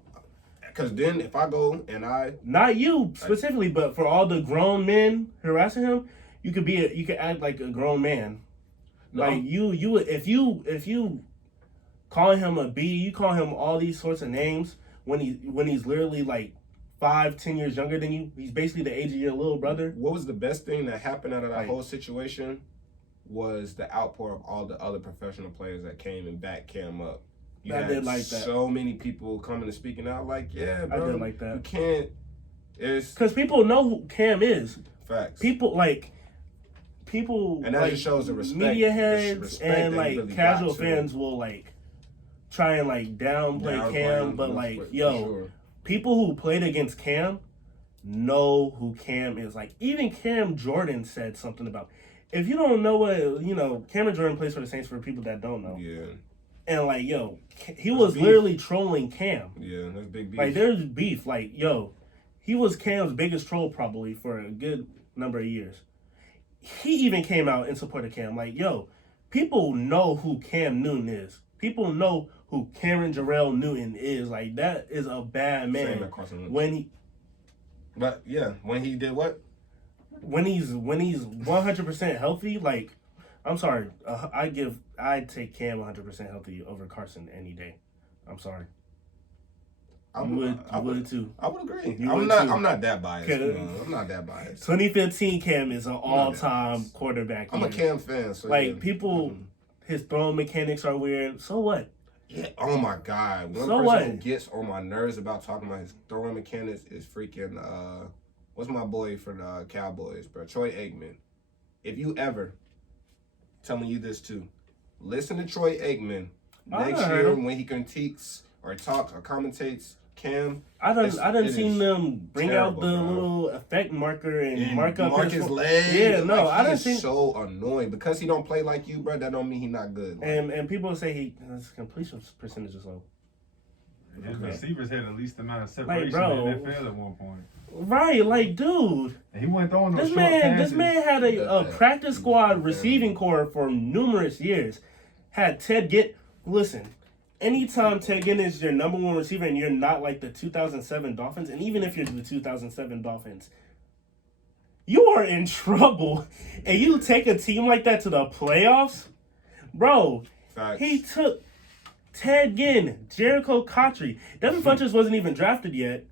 Because then if I go and not you specifically, but for all the grown men harassing him, you could act like a grown man. No. Like if you call him a B, you call him all these sorts of names when he's literally like 5-10 years younger than you. He's basically the age of your little brother. What was the best thing that happened out of that whole situation? Was the outpour of all the other professional players that came and backed Cam up. I did like that. So many people coming and speaking out like, yeah, bro, I did like that. You can't. It's because people know who Cam is. Facts. People, and that just shows the respect. Media heads and like really casual fans will like try and like downplay Cam, but like, yo, people who played against Cam know who Cam is. Like, even Cam Jordan said something about. If you don't know what, Cameron Jordan plays for the Saints for people that don't know. Yeah. And, like, yo, he was literally trolling Cam. Yeah, that's big beef. Like, there's beef. Like, yo, he was Cam's biggest troll probably for a good number of years. He even came out in support of Cam. Like, yo, people know who Cam Newton is. People know who Cameron Jarrell Newton is. Like, that is a bad man. But, yeah, when he did what? When he's 100% healthy, like, I'm sorry, I'd take Cam 100% healthy over Carson any day. I'm sorry. I would too. I would agree. I'm not that biased. I'm not that biased. 2015 Cam is an all-time quarterback. I'm a Cam fan. So like, people, his throwing mechanics are weird. So what? Yeah. Oh my God. One person who gets on my nerves about talking about his throwing mechanics is freaking. What's my boy for the Cowboys, bro? Troy Aikman. If you ever, telling you this too, listen to Troy Aikman next year when he critiques or talks or commentates Cam. I done seen them bring out the little effect marker and mark up his leg. Yeah, no, I done seen. So annoying because he don't play like you, bro. That don't mean he not good. Like, and people say his completion percentage is low. His receivers had the least amount of separation in the NFL at one point. Right, like, dude. And he went throwing those This man had a practice squad receiving core for numerous years. Had Ted Ginn. Listen, anytime Ted Ginn is your number one receiver and you're not like the 2007 Dolphins, and even if you're the 2007 Dolphins, you are in trouble. And you take a team like that to the playoffs, bro. Facts. He took Ted Ginn, Jericho Cotry. Devin Funchess wasn't even drafted yet.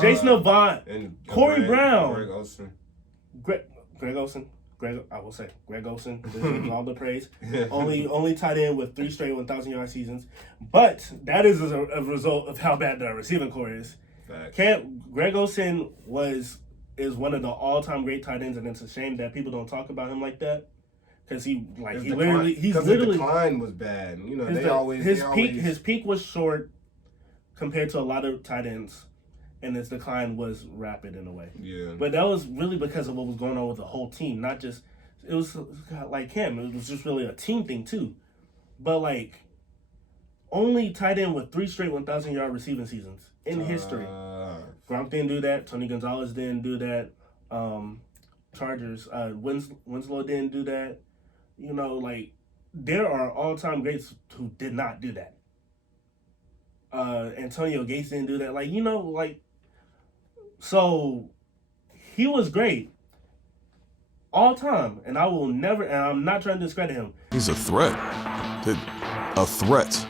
Jason Avant, and Corey Brown. Greg Olsen. Greg Olsen. I will say Greg Olsen deserves all the praise. Only tight end with 3 straight 1,000-yard seasons, but that is a result of how bad the receiving core is. Greg Olsen is one of the all-time great tight ends, and it's a shame that people don't talk about him like that because the decline was bad. You know, his peak was short compared to a lot of tight ends. And his decline was rapid in a way. Yeah. But that was really because of what was going on with the whole team. Not just, it was like him. It was just really a team thing too. But like, only tight end with 3 straight 1,000-yard receiving seasons in history. Gronk didn't do that. Tony Gonzalez didn't do that. Chargers, Winslow didn't do that. You know, like, there are all-time greats who did not do that. Antonio Gates didn't do that. Like, you know, like, so he was great all time, and I will never, and I'm not trying to discredit him. He's a threat. A threat.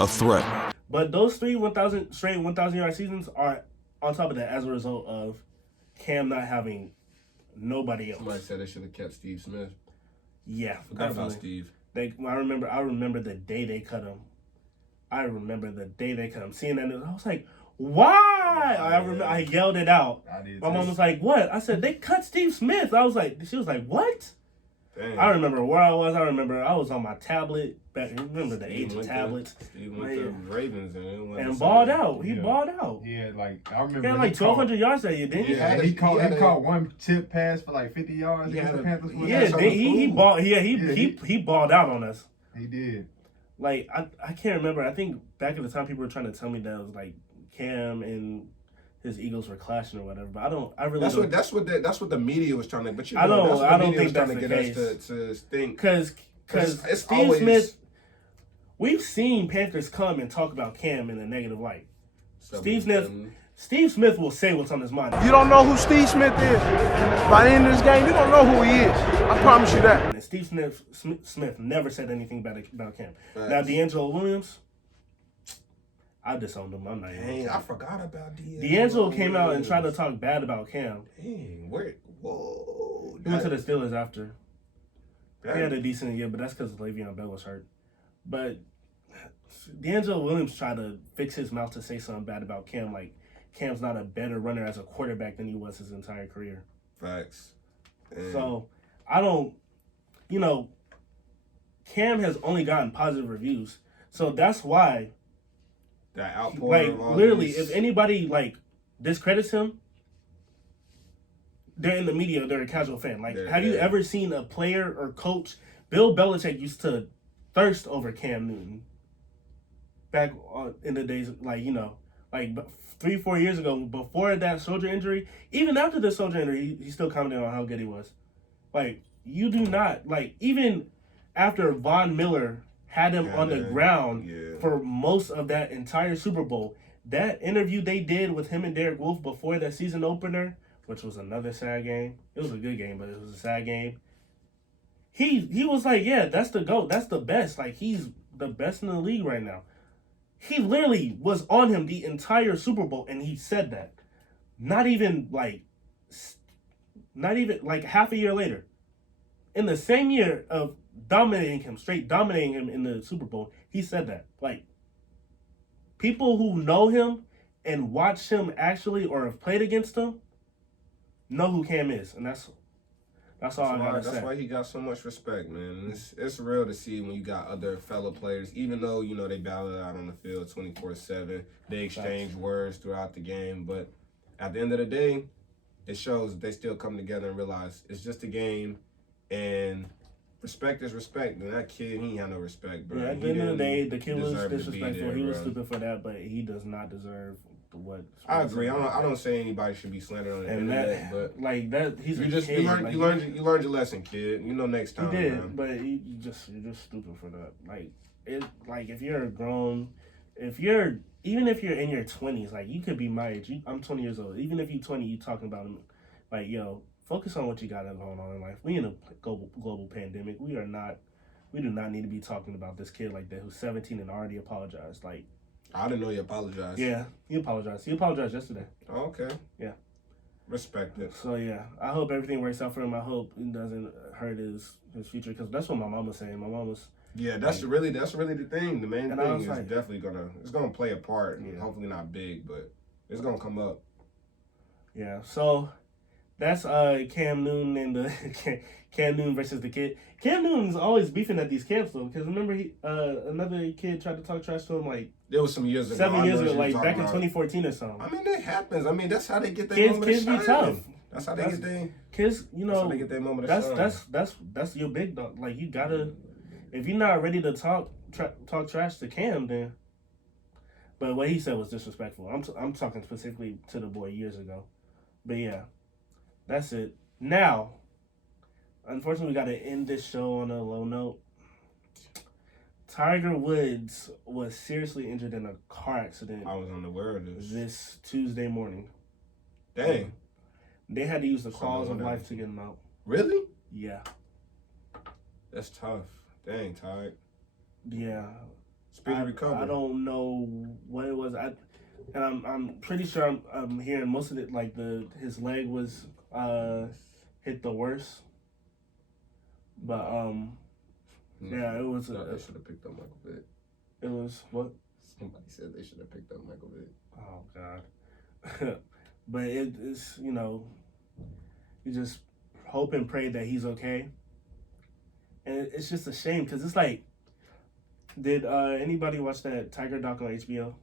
A threat. But those 3 straight 1,000-yard seasons are on top of that as a result of Cam not having nobody else. Somebody said they should have kept Steve Smith. Yeah, forgot about Steve. I remember the day they cut him. Seeing that, I was like, why? I yelled it out. My mom was like, what? I said, they cut Steve Smith. She was like, what? Dang. I remember where I was. I remember I was on my tablet. Remember the age of tablets? Steve went to Ravens and balled out. He balled out. Yeah, like, I remember. He had like 1,200 yards that year, didn't he? Yeah, he caught one tip pass for like 50 yards. He balled out on us. He did. Like, I can't remember. I think back at the time people were trying to tell me that it was like Cam and his Egos were clashing or whatever. But that's what the media was trying to. But I don't think that's the case. Us to think because Steve Smith. We've seen Panthers come and talk about Cam in a negative light. Steve Smith will say what's on his mind. You don't know who Steve Smith is. By the end of this game, you don't know who he is. I promise you that. And Steve Smith never said anything about Cam. Right. Now, D'Angelo Williams, I disowned him. I'm not even. Dang, I forgot about D'Angelo. D'Angelo came out and tried to talk bad about Cam. Dang, whoa. He went to the Steelers after. He had a decent year, but that's because Le'Veon Bell was hurt. But D'Angelo Williams tried to fix his mouth to say something bad about Cam, like Cam's not a better runner as a quarterback than he was his entire career. Facts. So, I don't, Cam has only gotten positive reviews. So that's why, that outpouring of literally, if anybody, discredits him, they're in the media, they're a casual fan. Have you ever seen a player or coach? Bill Belichick used to thirst over Cam Newton back in the days, 3-4 years ago, before that shoulder injury. Even after the shoulder injury, he still commented on how good he was. You do not, even after Von Miller had him on the ground for most of that entire Super Bowl, that interview they did with him and Derek Wolfe before that season opener, which was another sad game. It was a good game, but it was a sad game. He was like, yeah, that's the GOAT. That's the best. He's the best in the league right now. He literally was on him the entire Super Bowl, and he said that. Not even half a year later. In the same year of straight dominating him in the Super Bowl, he said that. People who know him and watch him actually or have played against him know who Cam is, and that's all I gotta say. That's why he got so much respect, man. It's real to see when you got other fellow players, even though, they battle it out on the field 24/7. They exchange words throughout the game. But at the end of the day, it shows that they still come together and realize it's just a game, and respect is respect. And that kid, he ain't had no respect, bro. Yeah, at the end of the day, the kid was disrespectful. He was stupid for that, but he does not deserve what. I agree. I don't say anybody should be slandered on the internet, but he's you learned your lesson, kid. Next time. He did, man. but you're just stupid for that. If you're grown, even if you're in your 20s, you could be my age. I'm 20 years old. Even if you're 20, you talking about him, focus on what you got going on in life. We in a global pandemic. We are not we do not need to be talking about this kid like that who's 17 and already apologized. Like, I didn't know he apologized. yeah, he apologized. He apologized yesterday. Oh, okay. Yeah. Respect it. So yeah, I hope everything works out for him. I hope it doesn't hurt his future, because that's what my mom was saying. My mom was. Yeah, that's really the thing. The main thing is like, definitely gonna play a part. Yeah. Hopefully not big, but it's gonna come up. Yeah. So that's Cam Newton and the Cam Newton versus the kid. Cam Newton's always beefing at these camps though, because remember another kid tried to talk trash to him like there was some years ago. 7 years ago, like back in 2014 or something. I mean, that happens. I mean, that's how they get their moment kids of shining. Be tough. That's how they get their kids. You know, that's how they get their moment of shining. That's your big dog. Like, you gotta, if you're not ready to talk trash to Cam, then. But what he said was disrespectful. I'm talking specifically to the boy years ago. But yeah, that's it. Now, unfortunately, we got to end this show on a low note. Tiger Woods was seriously injured in a car accident. I was unaware of this Tuesday morning. Dang. They had to use the claws of life to get him out. Really? Yeah. That's tough. Dang, Tiger. Yeah. Speedy recovery. I don't know what it was. I'm pretty sure I'm hearing most of it. Like his leg was hit the worst. But yeah, it was. They should have picked up Michael Vick. It was what? Somebody said they should have picked up Michael Vick. Oh God. But it's, you know, you just hope and pray that he's okay. And it's just a shame, because it's like, did anybody watch that Tiger doc on HBO?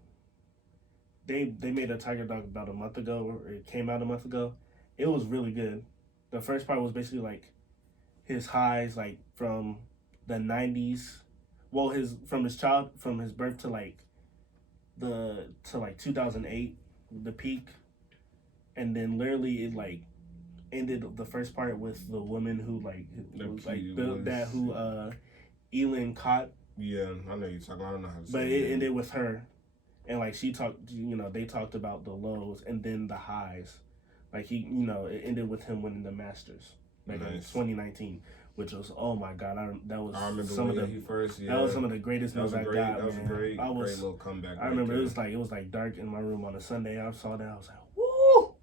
They made a Tiger doc about a month ago, or it came out a month ago. It was really good. The first part was basically like his highs, like from the 90s. Well, from his birth to like 2008, the peak. And then literally it like ended the first part with the woman who Elin caught. Yeah, I know you're talking. I don't know how to say it. But it ended with her, and like she talked. You know, they talked about the lows and then the highs. Like it ended with him winning the Masters in 2019, which was, oh my God, that was some of the greatest news I got. That was a great little comeback. I remember it was like dark in my room on a Sunday. I saw that, I was like, woo!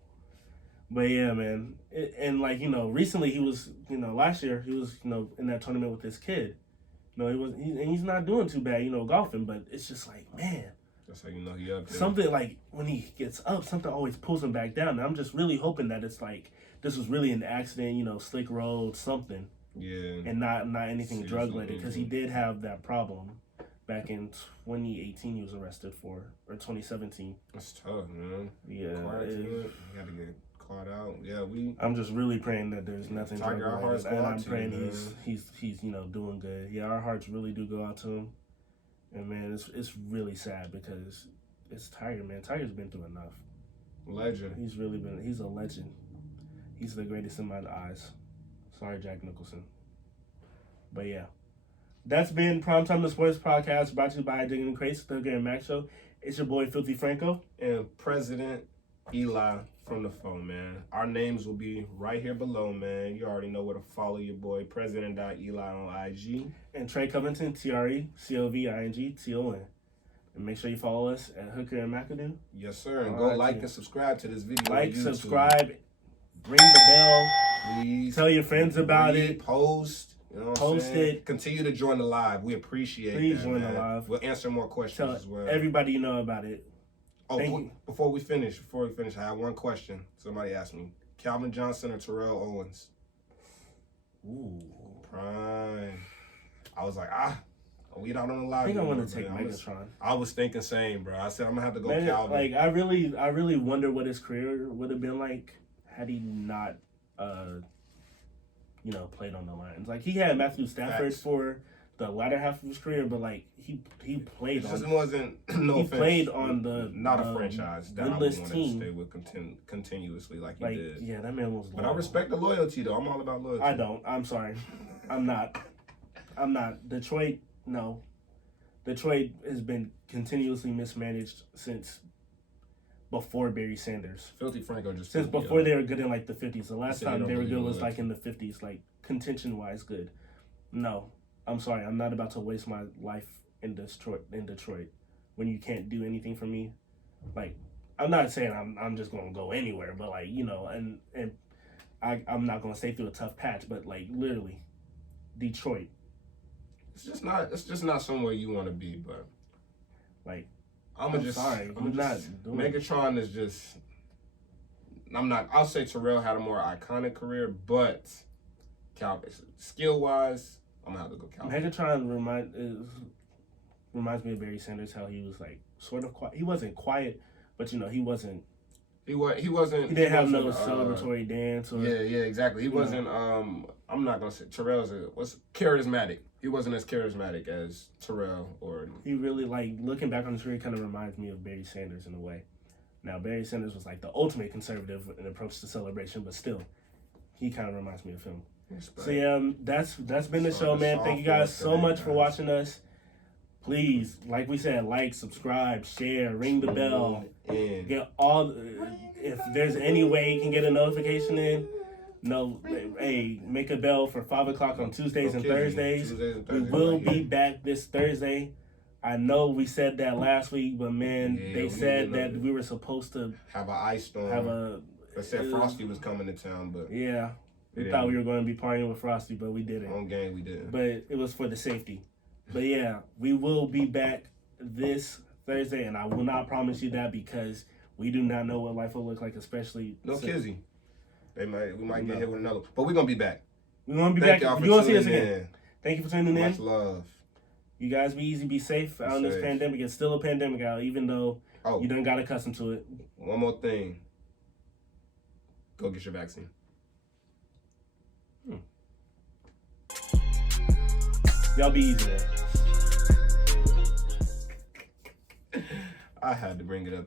But yeah, man, and like, recently he was, last year he was, in that tournament with his kid. He's not doing too bad, golfing. But it's just like, man, that's how you know he up there. Something like when he gets up, something always pulls him back down. And I'm just really hoping that it's like this was really an accident, slick road, something. Yeah. And not anything drug related, because he did have that problem back in 2018. He was arrested for, or 2017. That's tough, man. Yeah. You gotta get caught out. Yeah, I'm just really praying that there's nothing drug related, and I'm praying he's doing good. Yeah, our hearts really do go out to him. And man, it's really sad because it's Tiger, man. Tiger's been through enough. Legend. He's a legend. He's the greatest in my eyes. Sorry, Jack Nicholson. But yeah. That's been PrimeTime the Sports Podcast, brought to you by Digging Crates, the Hooker and Mac Show. It's your boy Filthy Franco. And President Eli from the phone, man. Our names will be right here below, man. You already know where to follow your boy, President.Eli on IG. And Trey Covington, TRECOVINGTON. And make sure you follow us at Hooker and McAdoo. Yes, sir. And go like and subscribe to this video. Like, subscribe, ring the bell. Please. Tell your friends about it. Post. Post it. Continue to join the live. We appreciate it. Please join the live. We'll answer more questions as well. Everybody about it. Before we finish, I have one question. Somebody asked me: Calvin Johnson or Terrell Owens? Ooh, Prime. I was like, we not on the live. I think I want to take Megatron. I was thinking same, bro. I said I'm gonna have to go Calvin. Like I really wonder what his career would have been like had he not, played on the lines. Like he had Matthew Stafford for the latter half of his career, but like he played on. It wasn't he played on the not a franchise that I would want to stay with continuously like he did. Yeah, that man was. But I respect the loyalty though. I'm all about loyalty. I don't. I'm sorry. I'm not. Detroit. No. Detroit has been continuously mismanaged since before Barry Sanders. Filthy Franco just since before they were good in like the 50s. The last time they were good was like in the 50s, like contention wise good. No. I'm sorry, I'm not about to waste my life in Detroit when you can't do anything for me. Like, I'm not saying I'm just gonna go anywhere, but like, you know, and I'm not gonna stay through a tough patch, but like literally, Detroit. It's just not somewhere you want to be, but like I'm not doing Megatron is just. I'll say Terrell had a more iconic career, but skill wise, I'm gonna have to go Calvin. Megatron reminds me of Barry Sanders, how he was like sort of quiet. He wasn't quiet, but you know, he wasn't. He wasn't. He didn't have no celebratory dance. Or, yeah, exactly. He wasn't. I'm not gonna say Terrell's was charismatic. He wasn't as charismatic as Terrell or. He really, like, looking back on his career, kind of reminds me of Barry Sanders in a way. Now, Barry Sanders was like the ultimate conservative in approach to celebration, but still, he kind of reminds me of him. So yeah, that's been the show, man. Thank you guys so much for watching us. Please, like we said, like, subscribe, share, ring the bell. Get all. If there's any way you can get a notification in, make a bell for 5 o'clock on Tuesdays and Thursdays. We will be back this Thursday. I know we said that last week, but man, they said that we were supposed to have an ice storm. They said Frosty was coming to town, but yeah, we thought we were going to be partying with Frosty, but we didn't. On game, we didn't. But it was for the safety. But yeah, we will be back this Thursday, and I will not promise you that because we do not know what life will look like, especially Kizzy. We might get hit with another, but we're gonna be back. We're gonna be back. You're gonna see us again. Thank you for tuning in. Much love. You guys be easy, be safe out in this pandemic. It's still a pandemic out, even though you done got accustomed to it. One more thing. Go get your vaccine. Y'all be easy, man. I had to bring it up.